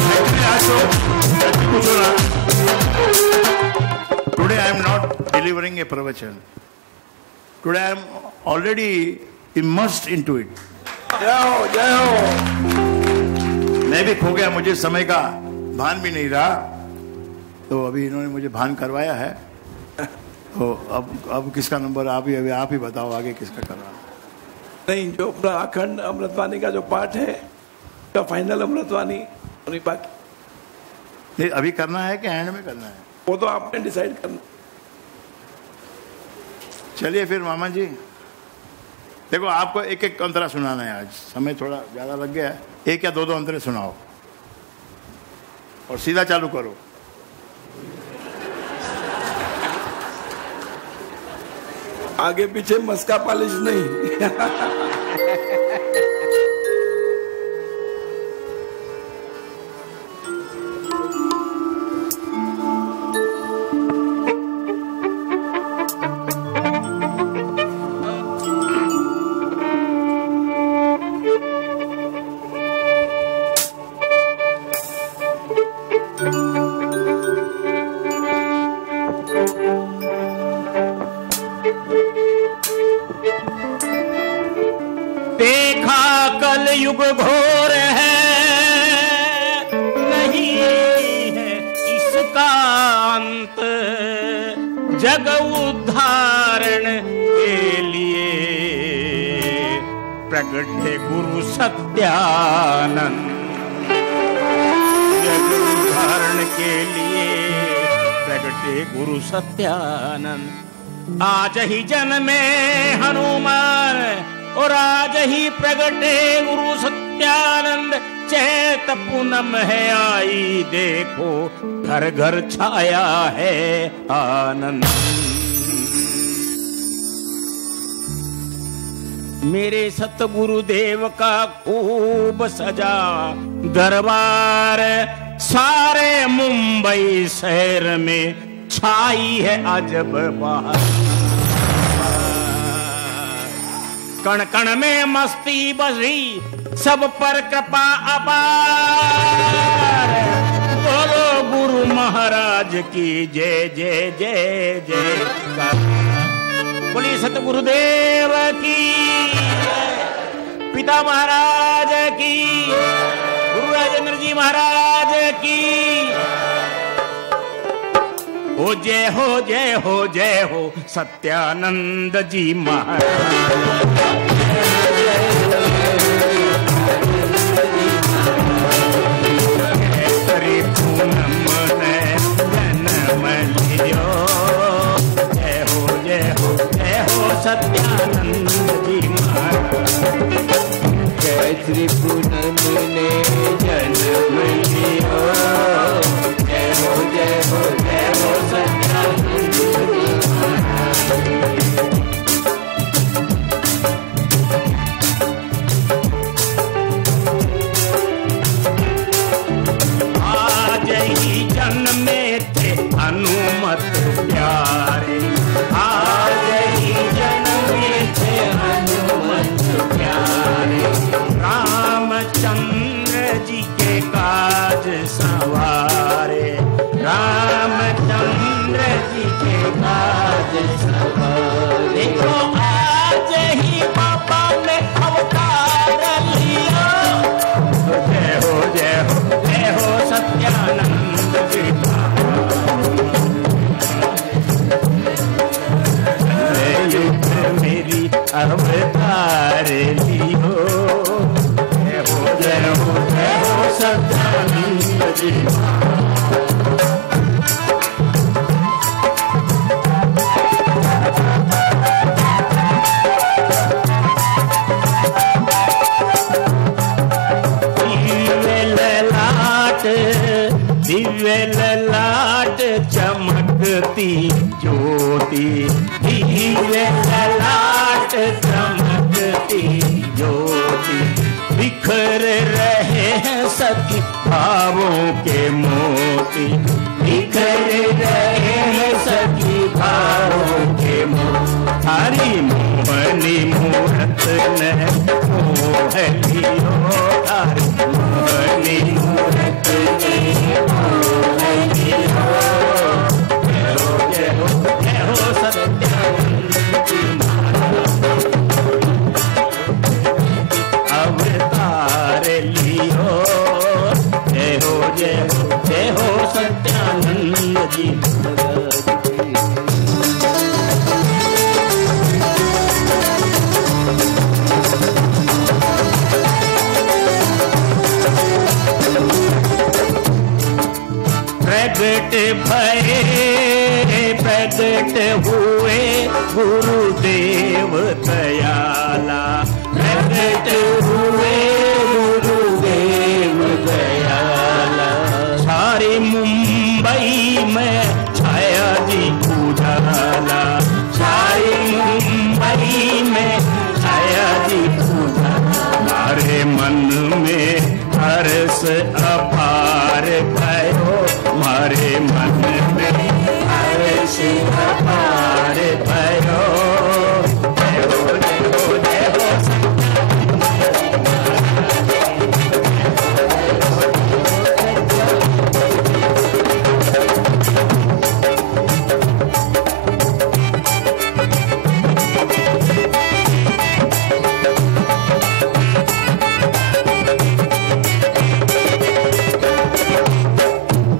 एक्चुअली आज तो सच्ची पूछो ना, today I am not delivering a प्रवचन। Today I am already immersed into it. जय हो, जय हो। मैं भी खो गया, मुझे समय का भान भी नहीं रहा। तो अभी इन्होंने मुझे भान करवाया है। तो अब किसका नंबर? आप ही बताओ आगे किसका करवा। नहीं, जो अपना अखंड अमृतवाणी का जो पाठ है, का फाइनल अमृतवाणी और बाकी नहीं, अभी करना है कि एंड में करना है? वो तो आपने डिसाइड करना। चलिए फिर मामा जी, देखो आपको एक एक अंतरा सुनाना है। आज समय थोड़ा ज्यादा लग गया, एक या दो अंतरे सुनाओ और सीधा चालू करो। आगे पीछे मस्का पॉलिश नहीं। देखा कल युग घोर है, नहीं है इसका अंत। जग उद्धारण के लिए प्रगटे गुरु सत्यानंद। जग उद्धारण के लिए प्रगटे गुरु सत्यानंद। आज ही जन्मे हनुमान और आज ही प्रगटे गुरु सत्यानंद। चैत पूनम है आई देखो, घर घर छाया है आनंद। मेरे सतगुरुदेव का खूब सजा दरबार, सारे मुंबई शहर में छाई है अजब बहार। कण कण में मस्ती बसी, सब पर कृपा अपार। बोलो गुरु महाराज की जय जय जय जयकार। बोली सतगुरुदेव की, पिता महाराज की, गुरु राजेंद्र जी महाराज की। ओ जय हो जय हो जय हो सत्यानंद जी महाराज। देखो आज ही बाबा ने अवतार लिया। जय हो जय हो जय हो सत्यानंद जी कलयुग मेरी अवतार लियो। जय हो जय हो जय हो सत्यानंद जी महाराज। दिव्य ललाट चमकती ज्योति, दिव्य ललाट चमकती ज्योति, बिखर रहे हैं सखी भावों के मोती, बिखर रहे हैं सखी भावों के मोती। हरी मोहनी मूरत ने मोह लियो, हरी मोहनी मूरत ने मोह लियो। जय हो जय हो जय हो सत्यानंद जी महाराज अवतार लियो। जय हो जय हो जय हो सत्यानंद जी महाराज। प्रगट हुए गुरुदेव दयाला, प्रगट हुए गुरुदेव दयाला। सारी मुंबई में छाया जी उजाला, सारी मुंबई में छाया जी उजाला। हमारे मन में हर्ष अपार भयो, हमारे मन में हर्ष अपार भयो। जय हो जय हो जय हो सत्यानंद जी महाराज। जय हो जय हो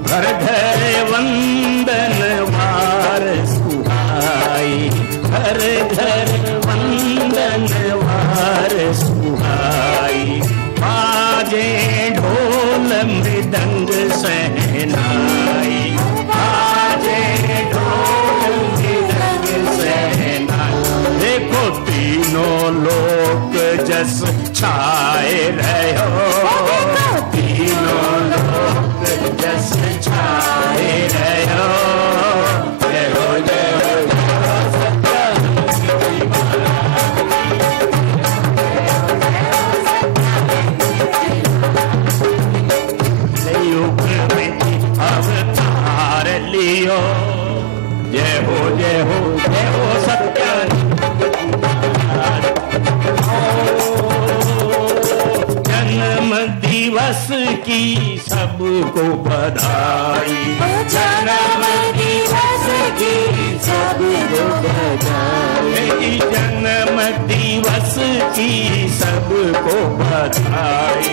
घर घर वंदन वार सुहाई, घर घर वंदन वार सुहाई। बाजे ढोल मृदंग सहनाई, बाजे ढोल मृदंग सहनाई। देखो तीनों लोक जस छाए रहो, तीनों लोक जस छाए रहो। जय हो जय हो जय हो सत्यानंद जी महाराज। युग में अवतार लियो। जय हो जय हो जय हो सत्यानंद महाराज। जन्म दिवस की सबको बधाई, जन्म दिवस की सबको बधाई, जन्म दिवस की सबको बधाई,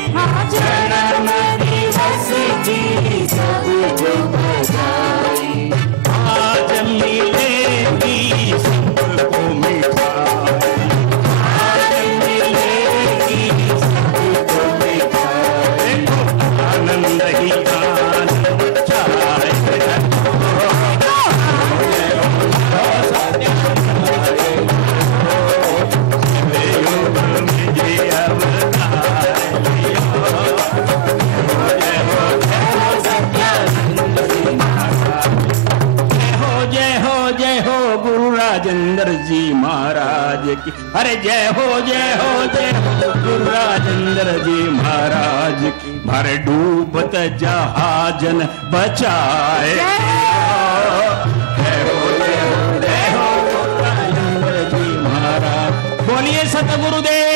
जन्म दिवस की सबको बधाई। आज मिलेगी सबको मिठाई, आज मिलेगी सबको मिठाई। देखो आनंद ही आनंद छाए रहो। जय हो जय हो सत्यानंद कलयुग में जी अवतार लियो। जय हो जय हो जय हो सत्यानंद जी महाराज। जय हो गुरु राजेंद्र जी महाराज की। अरे जय हो गुरु राजेंद्र जी महाराज की। भर डूबत जहाजन बचाए दिया। जय हो गुरु राजेंद्र जी महाराज। बोलिए सतगुरुदेव